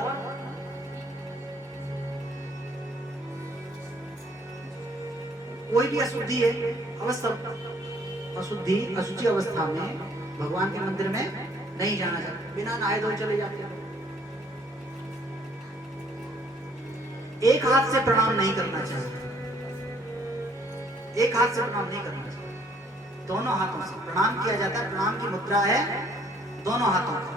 कोई भी अशुद्धि है, अवस्था अशुद्धि अशुचि अवस्था में भगवान के मंदिर में नहीं जाना चाहिए। बिना नहाए धोए चले जाते हैं। एक हाथ से प्रणाम नहीं करना चाहिए, एक हाथ से प्रणाम नहीं करना चाहिए, दोनों हाथों से प्रणाम किया जाता है। प्रणाम की मुद्रा है दोनों हाथों का,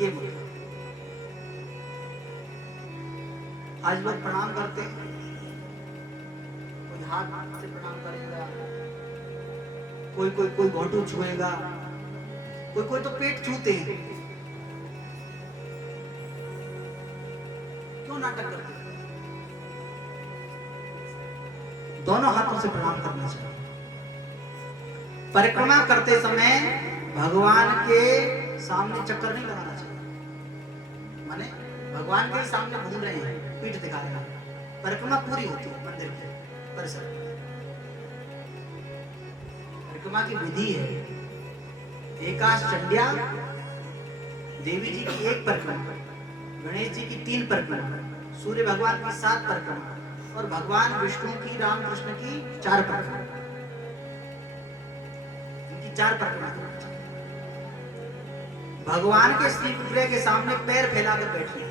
ये मुद्रा। आज लोग प्रणाम करते हैं, कोई हाथ से प्रणाम करेगा, कोई घोटू छुएगा, कोई तो पेट छूते हैं। क्यों नाटक करते हैं? दोनों हाथों से प्रणाम करना चाहिए। परिक्रमा करते समय भगवान के सामने चक्कर नहीं लगाना चाहिए। माने भगवान के सामने घूम रहे हैं, पीठ दिखा रहे हैं, परिक्रमा पूरी होती है मंदिर के परिसर में। परिक्रमा की विधि है, एकाश चंड्या, देवी जी की 1 परिक्रमा, गणेश जी की 3 परिक्रमा, सूर्य भगवान की 7 परिक्रमा और भगवान विष्णु की, रामकृष्ण की 4 परिक्रमा। इनकी 4 परिक्रमा। भगवान के श्री विग्रह के सामने पैर फैलाकर बैठिए।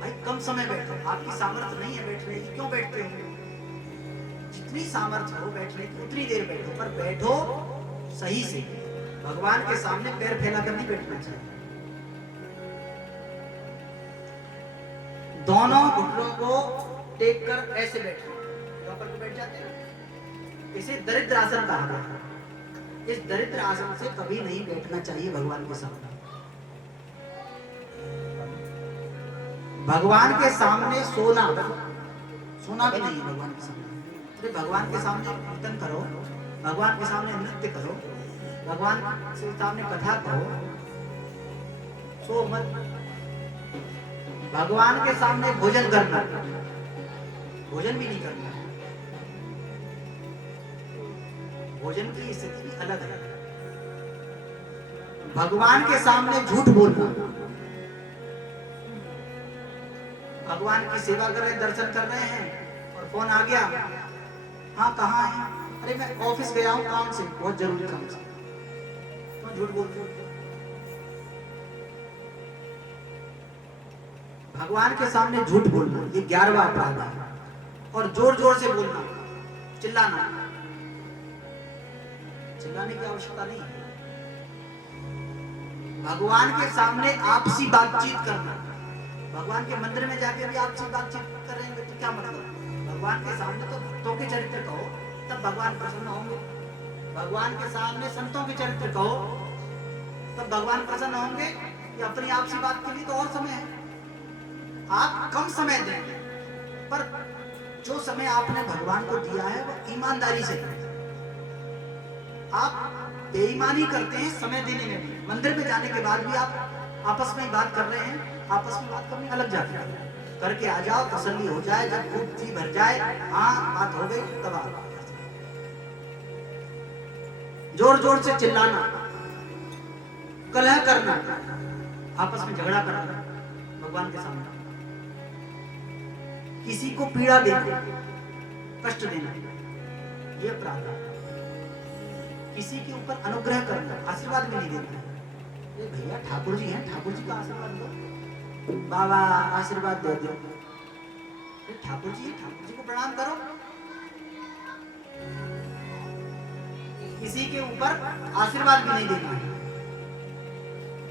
भाई कम समय बैठो, आपकी सामर्थ्य नहीं है बैठने की, क्यों बैठते हो? जितनी सामर्थ्य हो बैठने की उतनी देर बैठो, पर बैठो सही से। भगवान के सामने पैर फैलाकर नहीं बैठना चाहिए। दोनों घुटनों को टेक कर ऐसे बैठो, ऊपर को बैठ जाते हैं। इसे दरिद्र आसन कहा जाता है। इस दरिद्र आसन से कभी नहीं बैठना चाहिए भगवान के सामने। भगवान के सामने सोना भी नहीं है। भगवान के सामने, अरे भगवान के सामने कीर्तन करो, भगवान के सामने नृत्य करो, भगवान के सामने कथा करो, सो मत। भगवान के सामने भोजन करना, भोजन भी नहीं करना। भोजन की स्थिति भी अलग है। भगवान के सामने झूठ बोलना, भगवान की सेवा कर रहे हैं, दर्शन कर रहे हैं और फोन आ गया, हाँ कहाँ है? अरे मैं ऑफिस गया हूँ काम से, बहुत जरूरी काम से। तो झूठ बोलते हो। भगवान के सामने झूठ बोलना ये 11वां अपराध है। और जोर जोर से बोलना, चिल्लाना, चिल्लाने की आवश्यकता नहीं है। भगवान के सामने आपसी बातचीत करना, भगवान के मंदिर में जाके भी आपसी बातचीत करेंगे तो क्या मतलब? भगवान के सामने तो भक्तों के चरित्र कहो, तब भगवान प्रसन्न होंगे। भगवान के सामने संतों के चरित्र कहो, तब भगवान प्रसन्न होंगे। ये अपनी आपसी बात के लिए तो और समय है। आप कम समय दें, पर जो समय आपने भगवान को दिया है वो ईमानदारी से दें। आप बेईमानी करते हैं समय देने में भी। मंदिर में जाने के बाद भी आप आपस में बात कर रहे हैं, आपस में बात करने अलग जाते हैं, करके आ जाओ, तसल्ली हो जाए, जब खूब जी भर जाए, हाँ बात हो गई, तब आप जोर जोर से चिल्लाना, कलह करना, आपस में झगड़ा करना भगवान के सामने, किसी को पीड़ा देना, कष्ट देना, ये अपराध है। किसी के ऊपर अनुग्रह करना, आशीर्वाद भी नहीं देना। ये भैया ठाकुर जी हैं, ठाकुर जी का आशीर्वाद दो, बाबा आशीर्वाद दे दो। ठाकुर जी को प्रणाम करो। किसी के ऊपर आशीर्वाद भी नहीं देना है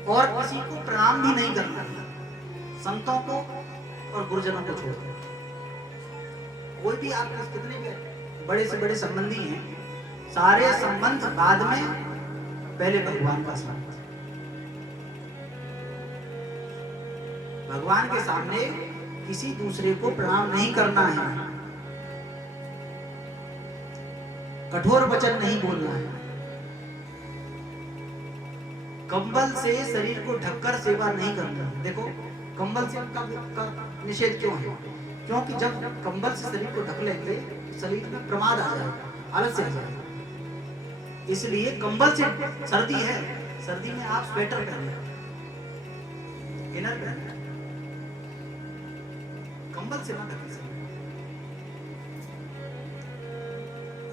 और किसी को प्रणाम भी नहीं करना है, संतों को और गुरुजनों को छोड़कर। कोई भी आपके कितने भी बड़े से बड़े संबंधी हैं, सारे संबंध बाद में, पहले भगवान का संबंध। भगवान के सामने किसी दूसरे को प्रणाम नहीं करना है, कठोर वचन नहीं बोलना है, कंबल से शरीर को ढककर सेवा नहीं करना। देखो कंबल से का निषेध क्यों है? क्योंकि जब कंबल से शरीर को ढक लेते शरीर में प्रमाद आ जाएगा, आलस्य आ जाएगा। इसलिए कंबल से, सर्दी है, सर्दी में आप स्वेटर पहने, इनर पहने, कंबल से मत ढकिए।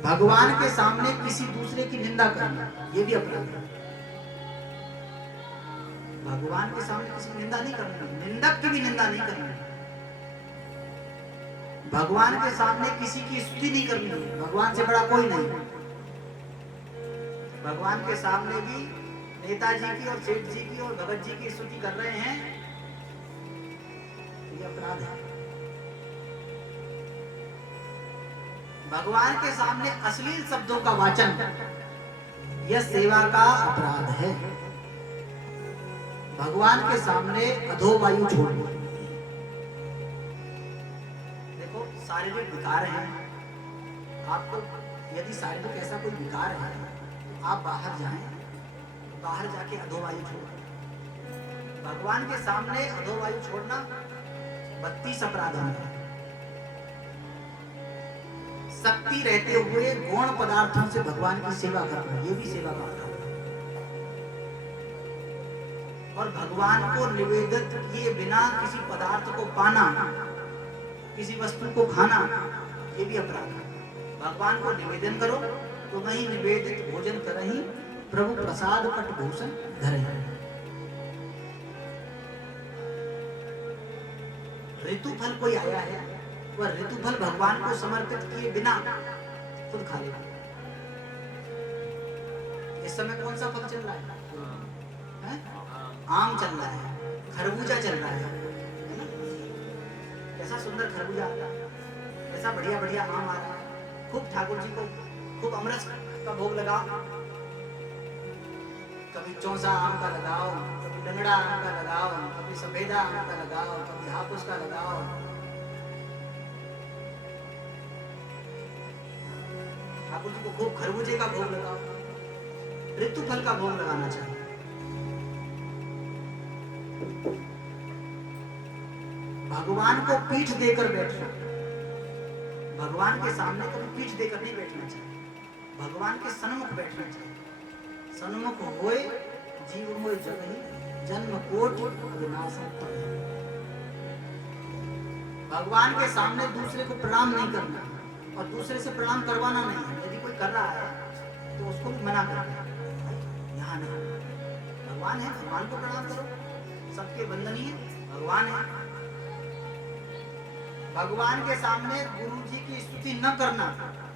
भगवान के सामने किसी दूसरे की निंदा करना, ये भी अपराध है। भगवान के सामने किसी की निंदा नहीं करना, निंदक की भी निंदा नहीं करनी। भगवान के सामने किसी की स्तुति नहीं करनी, भगवान से बड़ा कोई नहीं। भगवान के सामने भी नेताजी की और सेठ जी की और भगत जी की स्तुति कर रहे हैं, ये अपराध है। भगवान के सामने अश्लील शब्दों का वाचन, यह सेवा का अपराध है। भगवान के सामने अधोवायु छोड़ना। देखो शारीरिक विकार है, आपको यदि शारीरिक ऐसा कोई विकार है तो आप बाहर जाएं, बाहर जाके अधोवायु छोड़ें। भगवान के सामने अधोवायु छोड़ना 32 अपराध है। शक्ति रहते हुए गौण पदार्थों से भगवान की सेवा करना, ये भी सेवा का अपराध है। और भगवान को निवेदित किए बिना किसी पदार्थ को पाना, किसी वस्तु को खाना, ये भी अपराध है। भगवान को निवेदन करो तो वही निवेदित भोजन करही, प्रभु प्रसाद पट भूषण धरही। ऋतुफल कोई आया है, वह ऋतुफल भगवान को समर्पित किए बिना खुद खा लेगा। इस समय कौन सा फल चल रहा है? आम चल रहा है, खरबूजा चल रहा है ना? कैसा सुंदर खरबूजा आता है, कैसा बढ़िया बढ़िया आम आ रहा है। खूब ठाकुर जी को खूब अमरस का भोग लगाओ, कभी चौसा आम का लगाओ, कभी लंगड़ा आम का लगाओ, कभी सफेदा आम का लगाओ, कभी हापुस का लगाओ। ठाकुर जी को खूब खरबूजे का भोग लगाओ, ऋतुफल का भोग लगाना चाहिए। भगवान को पीठ देकर बैठना, भगवान के सामने कभी पीठ देकर नहीं बैठना चाहिए, भगवान के सन्मुख बैठना चाहिए। सन्मुख होए जीव मोय जगहि, जन्म कोटि विनाशम तमहि। भगवान के सामने दूसरे को प्रणाम नहीं करना और दूसरे से प्रणाम करवाना नहीं है। यदि कोई कर रहा है तो उसको भी मना करना, यहाँ नहीं। भगवान है, भगवान को प्रणाम करो, सबके वंदनीय भगवान है। भगवान के सामने गुरु जी की स्तुति न करना,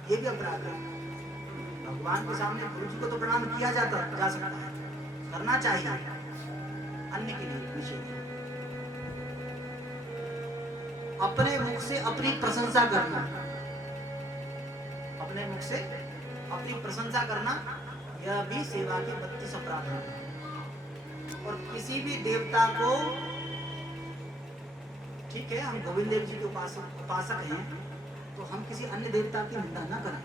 ये भी अपराध है। भगवान के सामने गुरु जी को तो प्रणाम किया जा सकता है, करना चाहिए, अन्य के लिए निषेध। अपने मुख से अपनी प्रशंसा करना, अपने मुख से अपनी प्रशंसा करना, यह भी सेवा के 32 अपराध हैं। और किसी भी देवता को, ठीक है हम गोविंद देव जी के उपासक हैं, तो हम किसी अन्य देवता की निंदा न करें।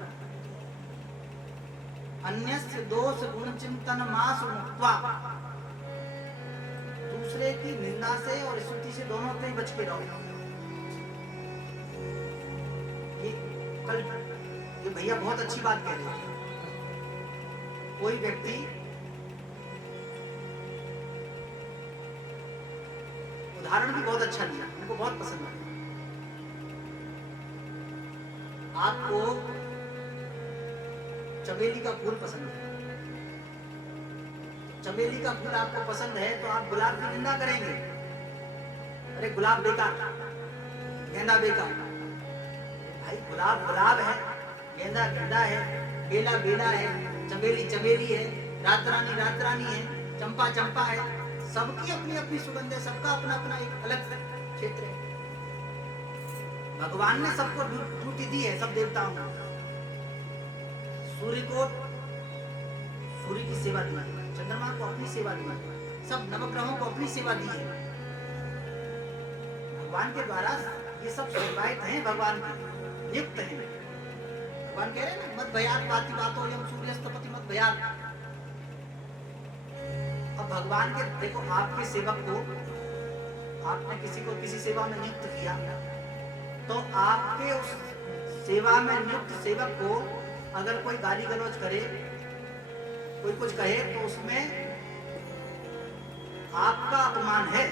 अन्यस्य दोष गुण चिंतन मास मुक्त्वा, दूसरे की निंदा से और स्तुति से दोनों से बच के रहो। ये भैया बहुत अच्छी बात कह रहे थे। कोई व्यक्ति उदाहरण भी बहुत अच्छा दिया, मुझको बहुत पसंद आया। आपको चमेली का फूल पसंद है, चमेली का फूल आपको पसंद है तो आप गुलाब की निंदा करेंगे, अरे गुलाब बेकार, गेंदा बेकार। भाई गुलाब गुलाब है, गेंदा गेंदा है, बेला बेला है, चमेली चमेली है, रात रानी है, चंपा चंपा है। सबकी अपनी अपनी सुगंध है, सबका अपना अपना एक अलग क्षेत्र है। भगवान ने सबको ड्यूटी दी है, सब देवताओं को। सूर्य को सूर्य की सेवा दी है, चंद्रमा को अपनी सेवा दी है, सब नवग्रहों को अपनी सेवा दी है। भगवान के द्वारा ये सब सेवाएं हैं, भगवान की नियुक्त है। भगवान कह रहे हैं ना, मत भयात पाति बातो यम सूर्यस्तपति मत भयात। अब भगवान के देखो, आपके सेवक को आपने किसी को किसी सेवा में नियुक्त किया, तो आपके उस सेवा में नियुक्त सेवक को अगर कोई गाली गलौज करे, कोई कुछ कहे, तो उसमें आपका अपमान है।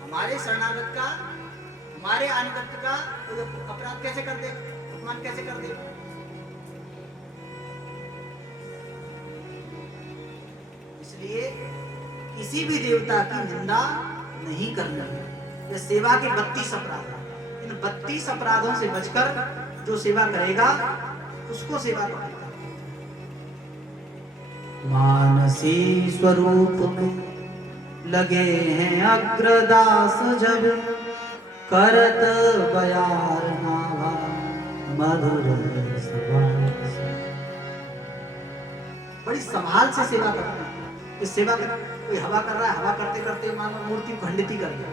हमारे शरणागत का, हमारे अनुगत्य का अपराध कैसे कर दे, अपमान कैसे कर दे। इसलिए किसी भी देवता की निंदा नहीं करनी है। यह सेवा के 32 अपराध हैं। इन 32 अपराधों से बचकर जो सेवा करेगा उसको सेवा करेगा। मानसी स्वरूप में लगे हैं अग्रदास जब, करत बयार नावा मधुर सवास। बड़ी संभाल से सेवा करते हैं। इस सेवा कर कोई हवा कर रहा है, हवा करते करते मानो मूर्ति खंडित ही कर दिया।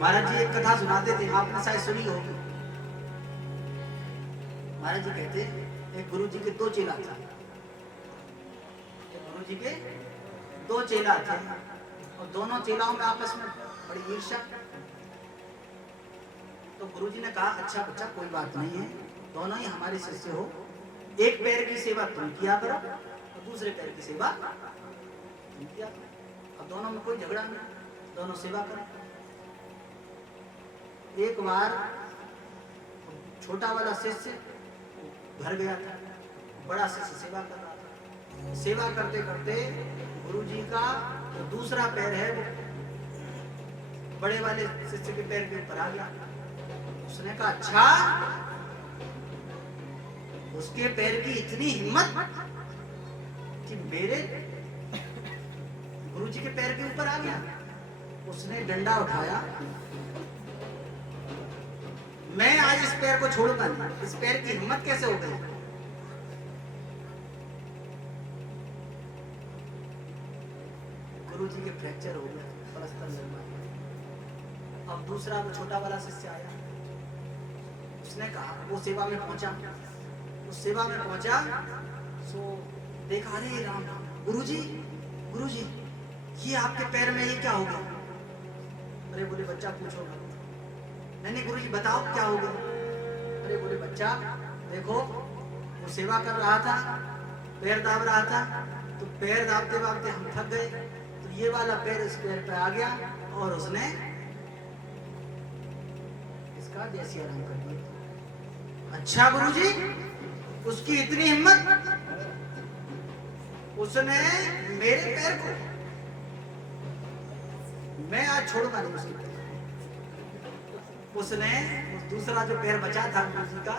महाराज जी एक कथा सुनाते थे, आपने शायद सुनी होगी। महाराज जी कहते, एक गुरु जी के 2 चेला थे। गुरु जी के 2 चेला थे और दोनों चेलाओं में आपस में बड़ी ईर्ष्या। तो गुरु जी ने कहा, अच्छा बच्चा कोई बात नहीं है, दोनों ही हमारे शिष्य हो, एक पैर की सेवा तुम किया करो और दूसरे पैर की सेवा तुम किया करो। अब दोनों में कोई झगड़ा नहीं, दोनों सेवा करें। एक बार छोटा वाला शिष्य घर गया था, बड़ा शिष्य सेवा कर रहा था। सेवा करते करते गुरु जी का जो दूसरा पैर है वो बड़े वाले शिष्य के पैर के ऊपर आ गया। उसने कहा, अच्छा उसके पैर की इतनी हिम्मत कि मेरे गुरु जी के पैर के ऊपर आ गया। उसने डंडा उठाया, मैं आज इस पैर को छोड़ूंगा नहीं। इस पैर की हिम्मत कैसे हो गई। गुरु जी के फ्रैक्चर हो गया, परस्पर निर्माण। अब दूसरा वो छोटा वाला शिष्य आया, उसने कहा, वो सेवा में पहुंचा, उस सेवा में पहुंचा सो देखा, अरे राम, गुरुजी ये आपके पैर में ये क्या हो गया। अरे बोले बच्चा पूछो। नहीं गुरुजी बताओ क्या हो गया। अरे बोले बच्चा देखो, वो सेवा कर रहा था, पैर दाब रहा था, तो पैर दाबते दाबते हम थक गए, तो ये वाला पैर इस पैर पे आ गया और उसने इसका जैसी आराम कर दिया। अच्छा गुरुजी, उसकी इतनी हिम्मत, उसने मेरे पैर को, मैं आज छोड़ूंगा नहीं उसके पैर। उसने दूसरा जो पैर बचा था गुरु जी का,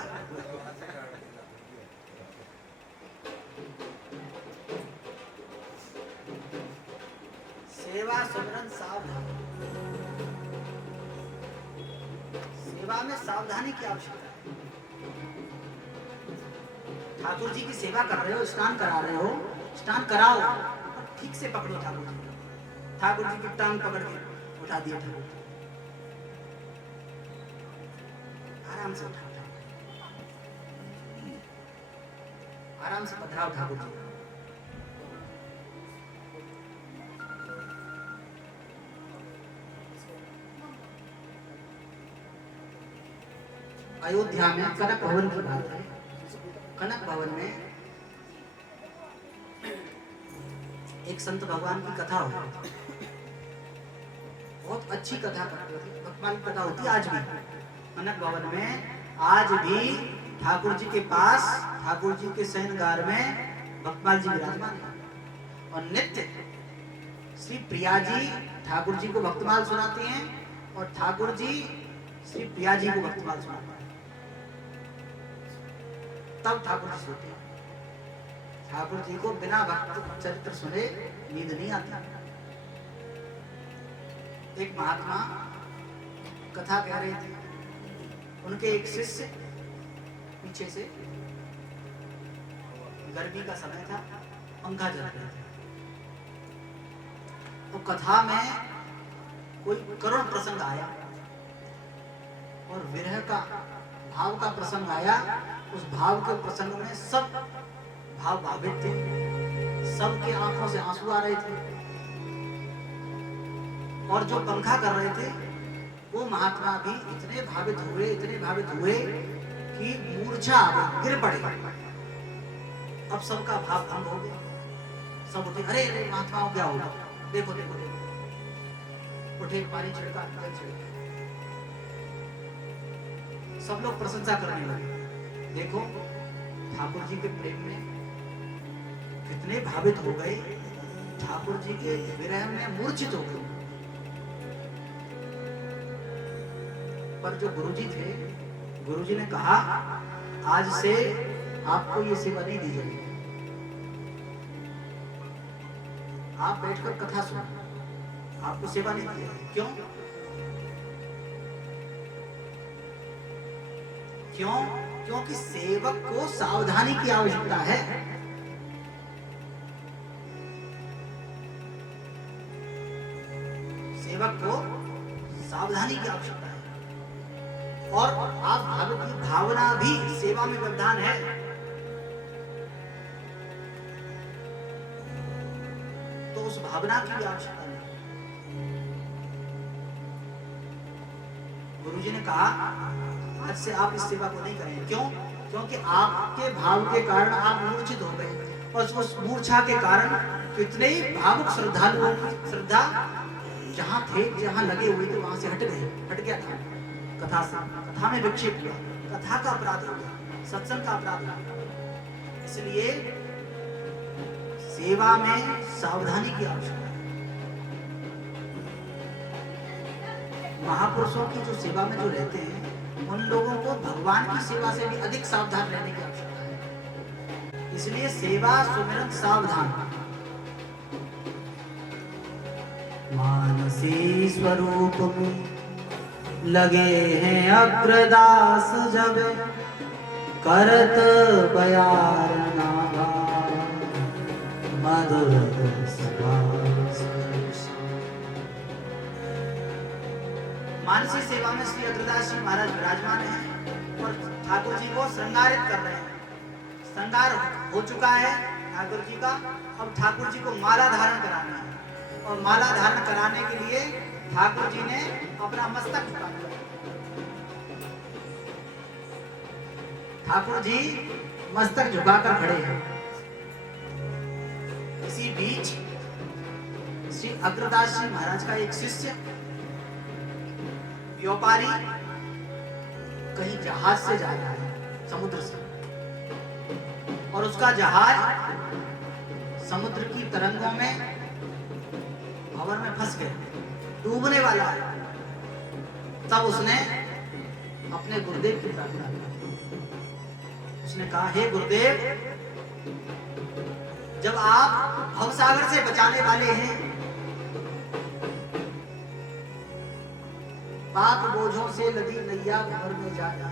सेवा सुमरन सावधान, सेवा में सावधानी की आवश्यकता है। ठाकुर जी की सेवा कर रहे हो, स्नान करा रहे हो, स्नान कराओ, ठीक से पकड़ो ठाकुर जी। ठाकुर जी की टांग पकड़ के उठा दिया ठाकुर जी। आराम से उठा, आराम से पधराओ ठाकुर जी। अयोध्या में कनक भवन की बात है। कनक भवन में एक संत भगवान की कथा होती, बहुत अच्छी कथा करते थे, भगवान की कथा होती आज भी। कनक भवन में आज भी ठाकुर जी के पास, ठाकुर जी के शयनगार में भक्तमाल जी विराजमान है और नित्य श्री प्रिया जी ठाकुर जी को भक्तमाल सुनाती हैं और ठाकुर जी श्री प्रिया जी को भक्तमाल सुनाते हैं। तब ठाकुर जी सोते हैं। ठाकुर जी को बिना भक्त चरित्र सुने नींद नहीं आती। एक महात्मा कथा कह रहे थे, उनके एक शिष्य पीछे से, गर्मी का समय था, पंखा चल रहा था, तो कथा में कोई करुण प्रसंग आया और विरह का भाव का प्रसंग आया। उस भाव के प्रसंग में सब भाव भावित थे, सबके आंखों से आंसू आ रहे थे और जो पंखा कर रहे थे वो महात्मा भी इतने भावित हुए कि मूर्छा आ गई, गिर पड़े। अब सबका भाव भंग हो गया, सब उठे, अरे अरे महात्मा को क्या होगा, देखो देखो देखो, उठे, पानी छिड़का, जल छिड़का, सब लोग प्रशंसा करने लगे। देखो ठाकुर जी के प्रेम में कितने भावित हो गए, ठाकुर जी के विरह में मूर्छित हो गए। पर जो गुरुजी थे, गुरुजी ने कहा आज से आपको ये सेवा नहीं दी जाएगी, आप बैठकर कथा सुनो, आपको सेवा नहीं दी जाएगी। क्यों? क्यों? क्योंकि सेवक को सावधानी की आवश्यकता है। सेवक को सावधानी की आवश्यकता है और आप भावित की भावना भी सेवा में वरदान है। तो उस भावना की भी आवश्यकता नहीं। गुरुजी ने कहा आज से आप इस सेवा को नहीं करेंगे। क्यों? क्योंकि आपके भाव के कारण आप मूर्छित हो गए और उस मूर्छा के कारण कितने ही भावुक श्रद्धालुओं की श्रद्धा जहां थे, जहां लगे हुए थे, वहां से हट गए, हट गया था कथा से, कथा में विक्षेप हुआ, कथा का अपराध हो गया, सत्संग का अपराध हो गया। इसलिए सेवा में सावधानी की आवश्यकता है। महापुरुषों की जो सेवा में जो रहते हैं उन लोगों को भगवान की सेवा से भी अधिक सावधान रहने की आवश्यकता है। इसलिए सेवा सुमिरन सावधान। मानसी स्वरूप में लगे हैं अग्रदास जब करत बयार नागा मधुर मानसी सेवा में श्री अग्रदास जी महाराज विराजमान हैं और ठाकुर जी को श्रृंगारित कर रहे हैं। श्रृंगार हो चुका है ठाकुर जी का, अब ठाकुर जी को माला धारण कराना है और माला धारण कराने के लिए ठाकुर जी ने अपना मस्तक झुका दिया। ठाकुर जी मस्तक झुकाकर खड़े हैं। इसी बीच श्री अग्रदास जी महाराज का एक शिष्य व्यापारी कहीं जहाज से जा रहा है, समुद्र से, और उसका जहाज समुद्र की तरंगों में भंवर में फंस गया, डूबने वाला है। तब उसने अपने गुरुदेव की प्रार्थना की। उसने कहा, हे गुरुदेव, जब आप भवसागर से बचाने वाले हैं, पाप बोझों से लदी नैया भंवर में जाना,